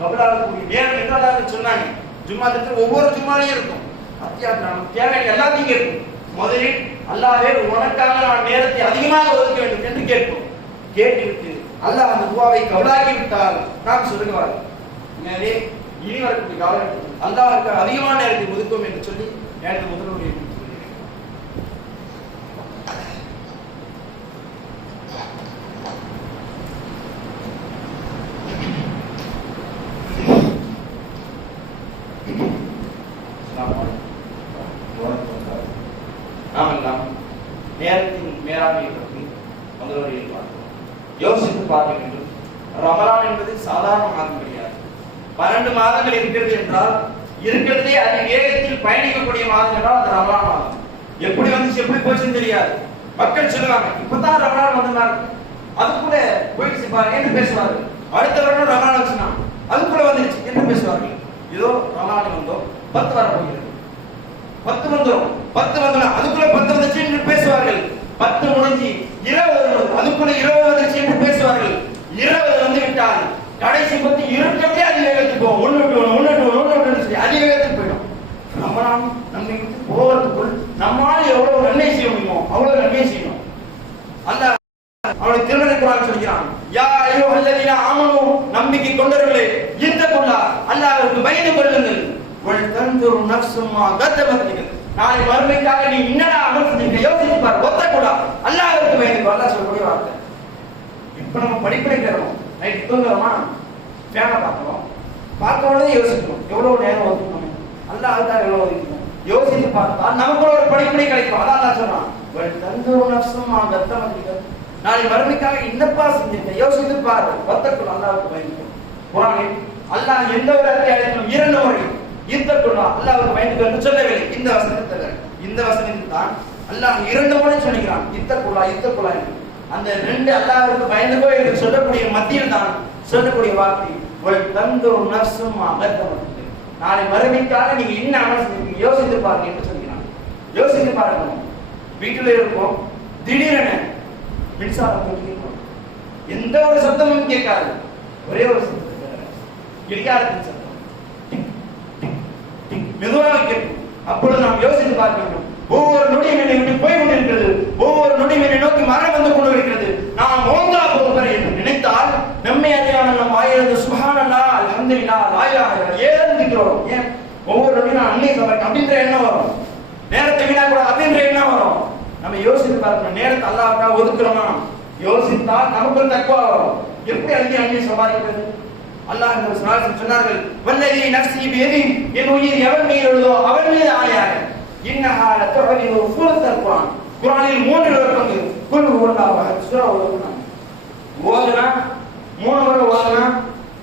கபூலாகக்கூடிய நேரம் என்று அல்லாஹ் சொன்னாங்க. ஜும்மா திட்டத்தில் ஒவ்வொரு ஜும்மாலையும் இருக்கும். அத்தியாயத்துல நமக்கு தேவையான எல்லாத்தையும் கேட்போம். முதலில் அல்லாஹ்வே உனக்காக நான் நேரத்தை அதிகமாக ஒதுக்க வேண்டும் என்று கேட்போம். கேட்டுவிட்டு அல்லாஹ் அந்த துவாவை கபூலாக்கி விட்டால் நாம் சொல்லுவார். எனவே இனி வரக்கூடிய காலகட்டத்தில் அல்லாஹ்வுக்கு அதிகமான நேரத்தை ஒதுக்கும் என்று சொல்லி எனக்கு முதல்வருடைய நாமெல்லாம் நேரத்தின் மேலாண்மையை பற்றி முதல்வரையை பார்க்கிறோம். யோசித்து பார்க்க வேண்டும். ரமலான் என்பது சாதாரண மாதம் கிடையாது. 12 மாதங்கள் இருக்கிறது என்றால் இருக்கிறதே அதி வேகத்தில் பயணிக்கக்கூடிய மாதம் என்றால் அது ரமலான் மாதம். எப்படி வந்துச்சு எப்படி போச்சுன்னு தெரியாது. மக்கள் சொல்லுவாங்க இப்பதான் ரமலான் வந்தாங்க, அதுக்குள்ள போயிடுச்சு பாருங்க என்று பேசுவார்கள். அடுத்த வருடம் ரமலான் வச்சுனா அதுக்குள்ள வந்துருச்சு என்று பேசுவார்கள். இதோ ரமலான் வந்தோம், 10 வர போகிறது, 10 வந்தோம், 10 வந்தோம், அதுக்குள்ள 10 வந்துச்சு என்று பேசுவார்கள். 10 முடிஞ்சு 20 அதுக்குள்ள 20 வந்துருச்சு என்று பேசுவார்கள். 20 வந்து விட்டால் கடைசி 10 இருக்கிறதே அதிக வேகத்துக்கு போகும். ஒன்று அதிக வேகத்துக்கு போயிடும். ரமலான் நம்மை விட்டு போவதற்குள் நம்மால் எவ்வளவு நன்மை செய்ய முடியுமோ அவ்வளவு நன்மை செய்யணும். அந்த அவனை திருமணம் சொல்கிறான், யா அய்யுஹல்லதீன ஆமனூ, நம்பிக்கை கொண்டவர்களே, இத்தகுல்லா, அல்லாஹ்வுக்கு பயந்து கொள்ளுங்கள். வல் தன்துரு நஃப்ஸும் மா கத்தபத் லிகத், நாளை மறுமைக்காக நீ என்னடா அமல் செஞ்சீங்க யோசித்து பார். ஒத்தகுல்லா, அல்லாஹ்வுக்கு பயந்து அல்லாஹ் சொல்லக்கூடிய வார்த்தை. இப்ப நம்ம படிப்பை கேட்கிறோம், நைட் தூங்குறோமா, ஃபேனை பார்க்கிறோம், பார்க்கறதே யோசிக்கணும் எவ்வளவு நேரம் ஒதுக்கணும், அல்லாஹ் அதுதான் எவ்வளவு ஒதுக்கணும் யோசித்து பார்த்தா நமக்கு ஒரு படிப்பை கிடைக்கும். அதான் அல்லாஹ் சொல்றான், வல் தன்துரு நஃப்ஸும் மா கத்தபத் லிகத், நாளை மறுமைக்காக என்னப்பா செஞ்சீங்க யோசித்து பாரு. ஒத்தகுல்லா, அல்லாஹ்வுக்கு பயந்து. குர்ஆனில் அல்லாஹ் எந்த ஒரு அத்தியாயத்திலும் 2 முறை இத்தகுல்லா, அல்லாஹ்வுக்கு பயந்து என்று சொல்லவில்லை. இந்த வசனத்தில் இந்த வசனத்தில் தான் அல்லாஹ் 2 முறை சொல்கிறான் இத்தகுல்லா இத்தகுல்லா என்று. அந்த 2 அல்லாஹ்வுக்கு பயந்துகோ என்று சொல்லக்கூடிய மத்தியில் தான் சொல்லக்கூடிய வார்த்தை வல் தன்துரு நஃப்ஸும் மா கத்தபத் லிகத், நாளை மறுமைக்காக நீங்க என்ன அமல் செஞ்சீங்க யோசித்து பாருங்க என்று சொல்கிறான். யோசித்து பாருங்க. வீட்டில் இருக்கோம், திடீரென மின்சாரம் கேட்கும், எந்த ஒரு சத்தமும் கேட்காது, ஒரே ஒரு சத்தம் இடியாரத்தின் சத்தம் மெதுவாக கேட்கும். அப்பொழுது நாம் யோசித்து பார்க்க வேண்டும். ஒவ்வொரு நொடியும் என்னை விட்டு போய் கொண்டிருக்கிறது, ஒவ்வொரு நொடியும் என்னை நோக்கி மரம் வந்து கொண்டிருக்கிறது, நாம் மோங்கா போகிறேன் என்று நினைத்தால் நம்மை அறியாமல் நம் வாயிலிருந்து சுப்ஹானல்லாஹ் அல்ஹம்துலில்லாஹ் லா இலாஹா இல்லல்லாஹ் ஏறந்திக்கிறோம். ஏன் ஒவ்வொரு நொடியும் நான் அன்னை சபை அப்படின்ற எண்ணம் வரும், நேரத்தை வீணா கூட அப்படின்ற எண்ணம் வரும். நம்ம யோசித்து பார்க்கணும், நேரத்தை அல்லாஹ்வுக்காக ஒதுக்குறோமா? யோசித்தால் நமக்கு தக்வா வரும். எப்படி அதிக நன்மை சம்பாதிக்கிறது? அல்லாஹ் சொன்னார்கள், வல்லதி நஃப்ஸி பியதி, என் உயிர் எவன் மீது உள்ளதோ அவன் மீது ஆணையாக, இன்னஹா லதுஅலிஹு ஃபுலத்தல் குர்ஆன். குர்ஆனில் 3 விளக்கம் இருக்கு. குல் ஹுவல்லாஹு அஹத் சூரா ஓதுனா 3 முறை ஓதுனா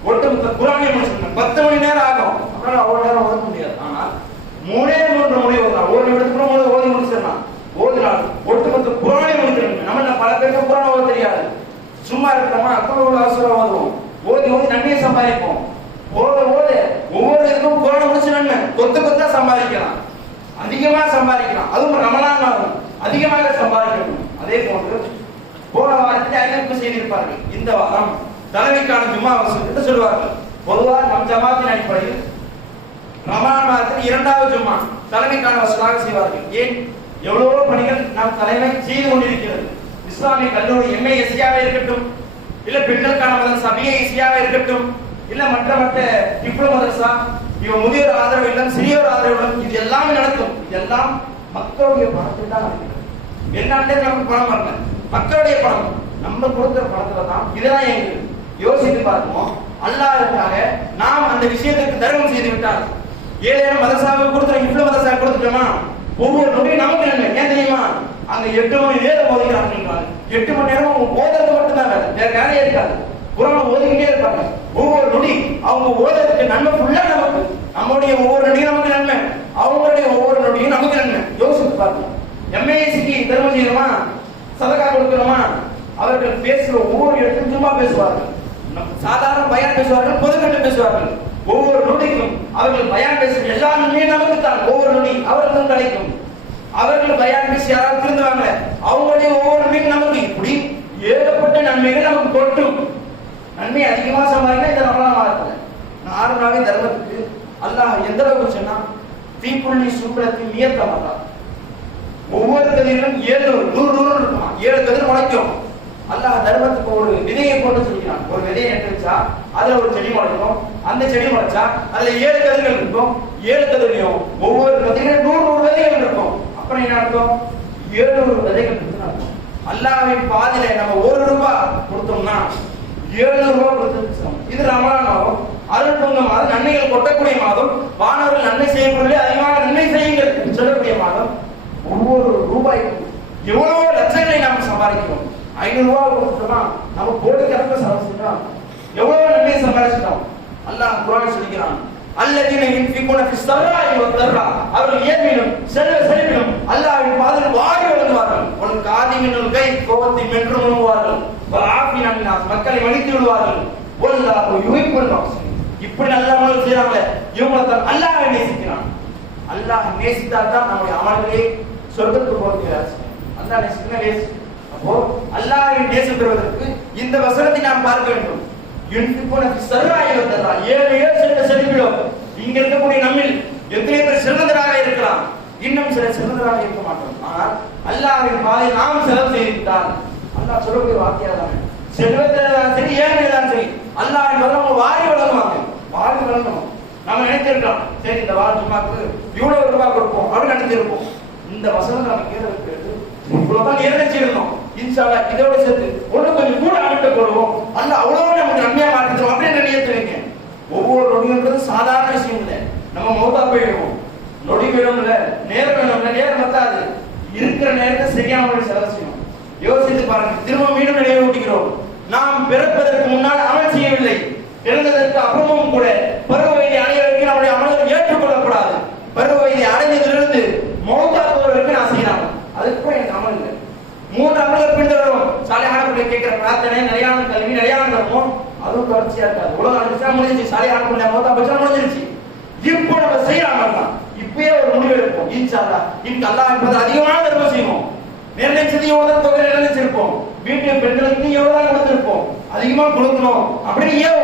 ஒட்டுமொத்த குர்ஆனை முடிச்சிடணும். 10 மணி நேரம் ஆகும், அதனால அவ்வளவு நேரம் ஓத முடியாது. ஆனால் 3 முறை ஓதலாம், ஒரு நிமிடத்துக்குள்ள ஓதி முடிச்சிடலாம். ஓதுனால் ஒட்டுமொத்த குர்ஆனை முடிச்சிடணும். நம்மள பல பேருக்கு குர்ஆன் ஓத தெரியாது, சும்மா இருக்கமா அக்குல் அஸ்ரா ஓதுவோம், ஓதி நன்மையை சம்பாதிப்போம். ஓத ஒவ்வொரு இதுக்கும் குர்ஆனை முடிச்சு நன்மை கொத்தா சம்பாதிக்கலாம், அதிகமா சம்பாதிக்கலாம். அதுவும் ரமலான் மாதம் அதிகமாக சம்பாதிக்கணும். அதே போன்று போன வாரத்தில் அறிவிப்பு செய்திருப்பார்கள், இந்த வாரம் தலைமைக்கான ஜும்மா வசூல் என்று சொல்வார்கள். பொதுவாக நம் ஜமாத்தின் அடிப்படையில் ரமலான் மாதத்தில் 2வது ஜும்மா தலைமைக்கான வசூலாக செய்வார்கள். ஏன் எவ்வளவோ பணிகள் நாம் தலைமை செய்து கொண்டிருக்கிறது. இஸ்லாமிய கல்லூரி MISCயாக இருக்கட்டும், இல்ல பெண்களுக்கான மதரசா BISCயாக இருக்கட்டும், இல்ல மற்ற டிப்ளமோ மதரசா, இவன் முதியோர் ஆதரவு இல்லம், சிறியோர் ஆதரவு இல்லம், இது எல்லாமே நடக்கும். இதெல்லாம் மக்களுடைய பணத்தில் தான் நடக்கிறது. என்னாலே நமக்கு பணம் வரல, மக்களுடைய பணம். நம்ம கொடுக்கிற பணத்துல தான் இதெல்லாம் எங்களுக்கு யோசித்து பார்ப்போம். அல்லாஹ்வுக்காக நாம் அந்த விஷயத்துக்கு தர்மம் செய்து விட்டால், ஏழையான மதரசாவுக்கு கொடுத்துற இவ்வளவு மதரசா கொடுத்துட்டோமா, ஒவ்வொரு நொடியும் நமக்கு நன்மை. ஏன் தெரியுமா? அங்க 8 மணி நேரம் ஓதுகிறாங்க. 8 மணி நேரம் அவங்க ஓதுறது மட்டும்தான் வேலை, வேற வேலையே இருக்காது. குர்ஆன் ஓதிக்கிட்டே இருப்பாங்க. ஒவ்வொரு நொடி அவங்க ஓதுறதுக்கு நன்மை ஃபுல்லா நமக்கு. நம்முடைய ஒவ்வொரு நொடியும் நமக்கு நன்மை, அவங்களுடைய ஒவ்வொரு நொடியும் நமக்கு நன்மை. யோசித்து பாருங்க. MISCக்கு தர்மம் செய்யணுமா, சதகா கொடுக்கணுமா, அவர்கள் பேசுற ஒவ்வொரு இடத்துக்கும் சும்மா பேசுவார்கள். சாதாரண பயான் பேசுவார்கள், பொதுக்கட்டம் பேசுவார்கள். ஒவ்வொரு நொடிக்கும் அவர்கள் பயான் பேசுற எல்லா நன்மையும் நமக்கு தான். ஒவ்வொரு நொடி அவர்களுக்கும் கிடைக்கும். அவர்கள் பயான் பேசி யாராவது திருந்துவாங்க, அவங்களுடைய ஒவ்வொரு நன்மையும் நமக்கு. இப்படி ஏகப்பட்ட நன்மைகள் நமக்கு கொட்டும். நன்மை அதிகமா சம்பாதிக்க இந்த ரமலான் மாதத்துல நார்மலாவே தர்மத்துக்கு அல்லாஹ் எந்த அளவுக்கு சொன்னா, தீப்புள்ளி சூழத்தின் நியத்தமாக ஒவ்வொரு கதிரிலும் 700 இருக்குமா, 7 கதிர் முளைக்கும். அல்லாஹ் தர்மத்துக்கு ஒரு விதையை போட்டு சொல்லிக்கிறான். ஒரு விதையை நட்டு வச்சா அதுல ஒரு செடி முளைக்கும். அந்த செடி முளைச்சா அதுல 7 கதிர்கள் இருக்கும். 7 கதிரையும் ஒவ்வொரு கதிரிலும் 100 விதைகள் இருக்கும். அப்புறம் என்ன அர்த்தம்? 700 விதைகள் இருக்குன்னு அர்த்தம். அல்லாஹ்வின் பாதையில நம்ம 1 ரூபாய் கொடுத்தோம்னா 700 ரூபாய் கொடுத்து. இது ரமலான் மாதம், அருள் பொங்க மாதம், நன்மைகள் கொட்டக்கூடிய மாதம், வானவர்கள் நன்மை செய்யக்கூடிய அதிகமாக நன்மை செய்யுங்கள் சொல்லக்கூடிய மாதம். ஒவ்வொரு ரூபாய்க்கும் எவ்வளவு லட்சங்களை நாம் சம்பாதிக்கிறோம். 500 ரூபாய் கொடுத்தோம்னா நம்ம கோடிக்கணக்கில் சம்பாதிச்சிட்டோம். எவ்வளவு நன்மை சம்பாதிச்சிட்டோம். அல்லாஹ் குர்ஆனில் சொல்கிறான், அல்லதீன யுன்ஃபிகூன ஃபிஸ் ஸர்ராஇ வத் தர்ரா, அவர்கள் ஏழ்மையிலும் செல்வத்திலும் அல்லாஹ்வின் பாதையில் வாரி வழங்குவார்கள். உன் காதிமினுல் கைத், கோபத்தை மென்று முழுங்குவார்கள். வஆஃபின அன்னாஸ், மக்களை மன்னித்து விடுவார்கள். வல்லாஹு யுஹிப்புல் முஹ்சினீன். இப்படி நல்ல அமல் செய்றாங்களே, இவங்களை தான் அல்லாஹ் நேசிக்கிறான். அல்லாஹ் நேசித்தால் தான் நம்முடைய அமல்களே சொர்க்கத்துக்கு போகிறது. அல்லாஹ் நேசிக்கிறான். அப்போ அல்லாஹ்வை நேசம் பெறுவதற்கு இந்த வசனத்தை நாம் பார்க்க வேண்டும். யுன்ஃபிகூன ஃபிஸ் ஸர்ராஇ வத் தர்ரா, ஏழையே செல்வம். இங்க இருக்கக்கூடிய நம்மில் எத்தனை பேர் செல்வந்தராக இருக்கலாம், இன்னும் சில செல்வந்தராக இருக்க மாட்டோம். ஆனால் அல்லாஹ்வின் பாதையில் நாம் செலவு செய்தால் அல்லாஹ் சொல்லக்கூடிய வார்த்தையாக தான், செல்வத்தில்தான் சரி ஏழைதான் சரி, அல்லாஹ்வின் பாதையில் வாரி வழங்குவாங்க. வாரி வழங்கணும். நம்ம நினைத்திருக்கோம், சரி இந்த வார ஜும்மாக்கு இவ்வளவு ரூபாய் கொடுப்போம் அப்படின்னு நினைச்சிருப்போம். இந்த வசனம் நம்ம கேட்கறது இவ்வளவுதான் நிறைவேற்றிருந்தோம். இன்ஷா அல்லாஹ் இதோட சேர்த்து ஒண்ணு கொஞ்சம் கூட அனுப்ப போடுவோம். அல்லாஹ் அவ்வளவு நமக்கு நன்மையா மாற்றிக்கிறோம் அப்படின்னு நினைத்து வைங்க. ஒவ்வொரு நொடிங்கிறது சாதாரண விஷயம் இல்லை. நம்ம மௌத்தா போயிடுவோம், நொடி வேணும் இல்ல, நேரம் வேணும் இல்ல, நேரம் பத்தாது. இருக்கிற நேரத்தை சரியான முறையில் செலவு செய்யணும். யோசித்து பாருங்க. திரும்ப மீண்டும் நினைவூட்டுகிறோம், நாம் பிறப்பதற்கு முன்னால் அமல் செய்யவில்லை, பிறந்ததற்கு அப்புறமும் கூட பருவ வயதை அடைவதற்கு நம்முடைய அமல்கள் ஏற்றுக்கொள்ளக்கூடாது. பருவ வயதை அடைந்ததிலிருந்து மௌத்தா போவதற்கு நான் செய்யலாம், அதுக்கு எனக்கு அமல் இல்லை. 3 அமல்கள் பின்தொடரும். சாலிஹான பிள்ளை கேட்கிற பிரார்த்தனை, நிலையான கல்வி, நிலையான தர்மம், அதுவும் தொடர்ச்சியா இருக்காது. உலகம் அடிச்சா முடிஞ்சிச்சு, சாலிஹான பிள்ளை மௌத்தா போச்சா முடிஞ்சிருச்சு. இப்போ நம்ம செய்யலாம், இப்பயே ஒரு முடிவு எடுப்போம். இன்ஷா அல்லாஹ் இன்னைக்கு அல்லாஹ் என்பது அதிகமான தர்மம் செய்வோம். நிர்ணயிச்சது எவ்வளவு தொகை நிர்ணயிச்சிருப்போம். வீட்டு பெண்களுக்கு எவ்வளவு கொடுத்திருப்போம், அதிகமா கொடுக்கணும் அப்படின்னு ஏன்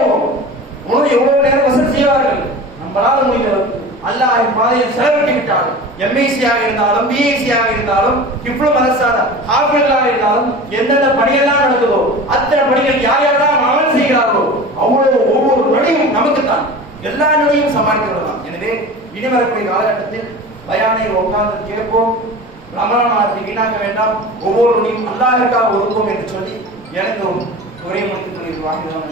உணவு எவ்வளவு நேரம் வசதி செய்வார்கள். நம்மளால முடிந்தவர்கள் அல்லாஹ்வின் பாதையில் செலவிட்டு விட்டார்கள். MISCயாக இருந்தாலும் BISCயாக இருந்தாலும் டிப்ளமோ மதரசால ஹாஃபிழ்களாக இருந்தாலும் எந்தெந்த பணியெல்லாம் நடக்குதோ அத்தனை பணிகள் யார் யாரெல்லாம் அமல் செய்கிறார்களோ அவ்வளவு ஒவ்வொரு நொடியும் நமக்கு தான். எல்லா நொடியும் சமாளிக்கிறதாம். எனவே இனி வரக்கூடிய காலகட்டத்தில் பயானை உட்கார்ந்து கேட்போம். ரமலான் மாதத்தை வீணாக்க வேண்டாம். ஒவ்வொரு நொடியும் அல்லாஹ்வுக்காக ஒதுக்குவோம் என்று சொல்லி எனக்கு ஒரே முடித்து வாங்கிதான்.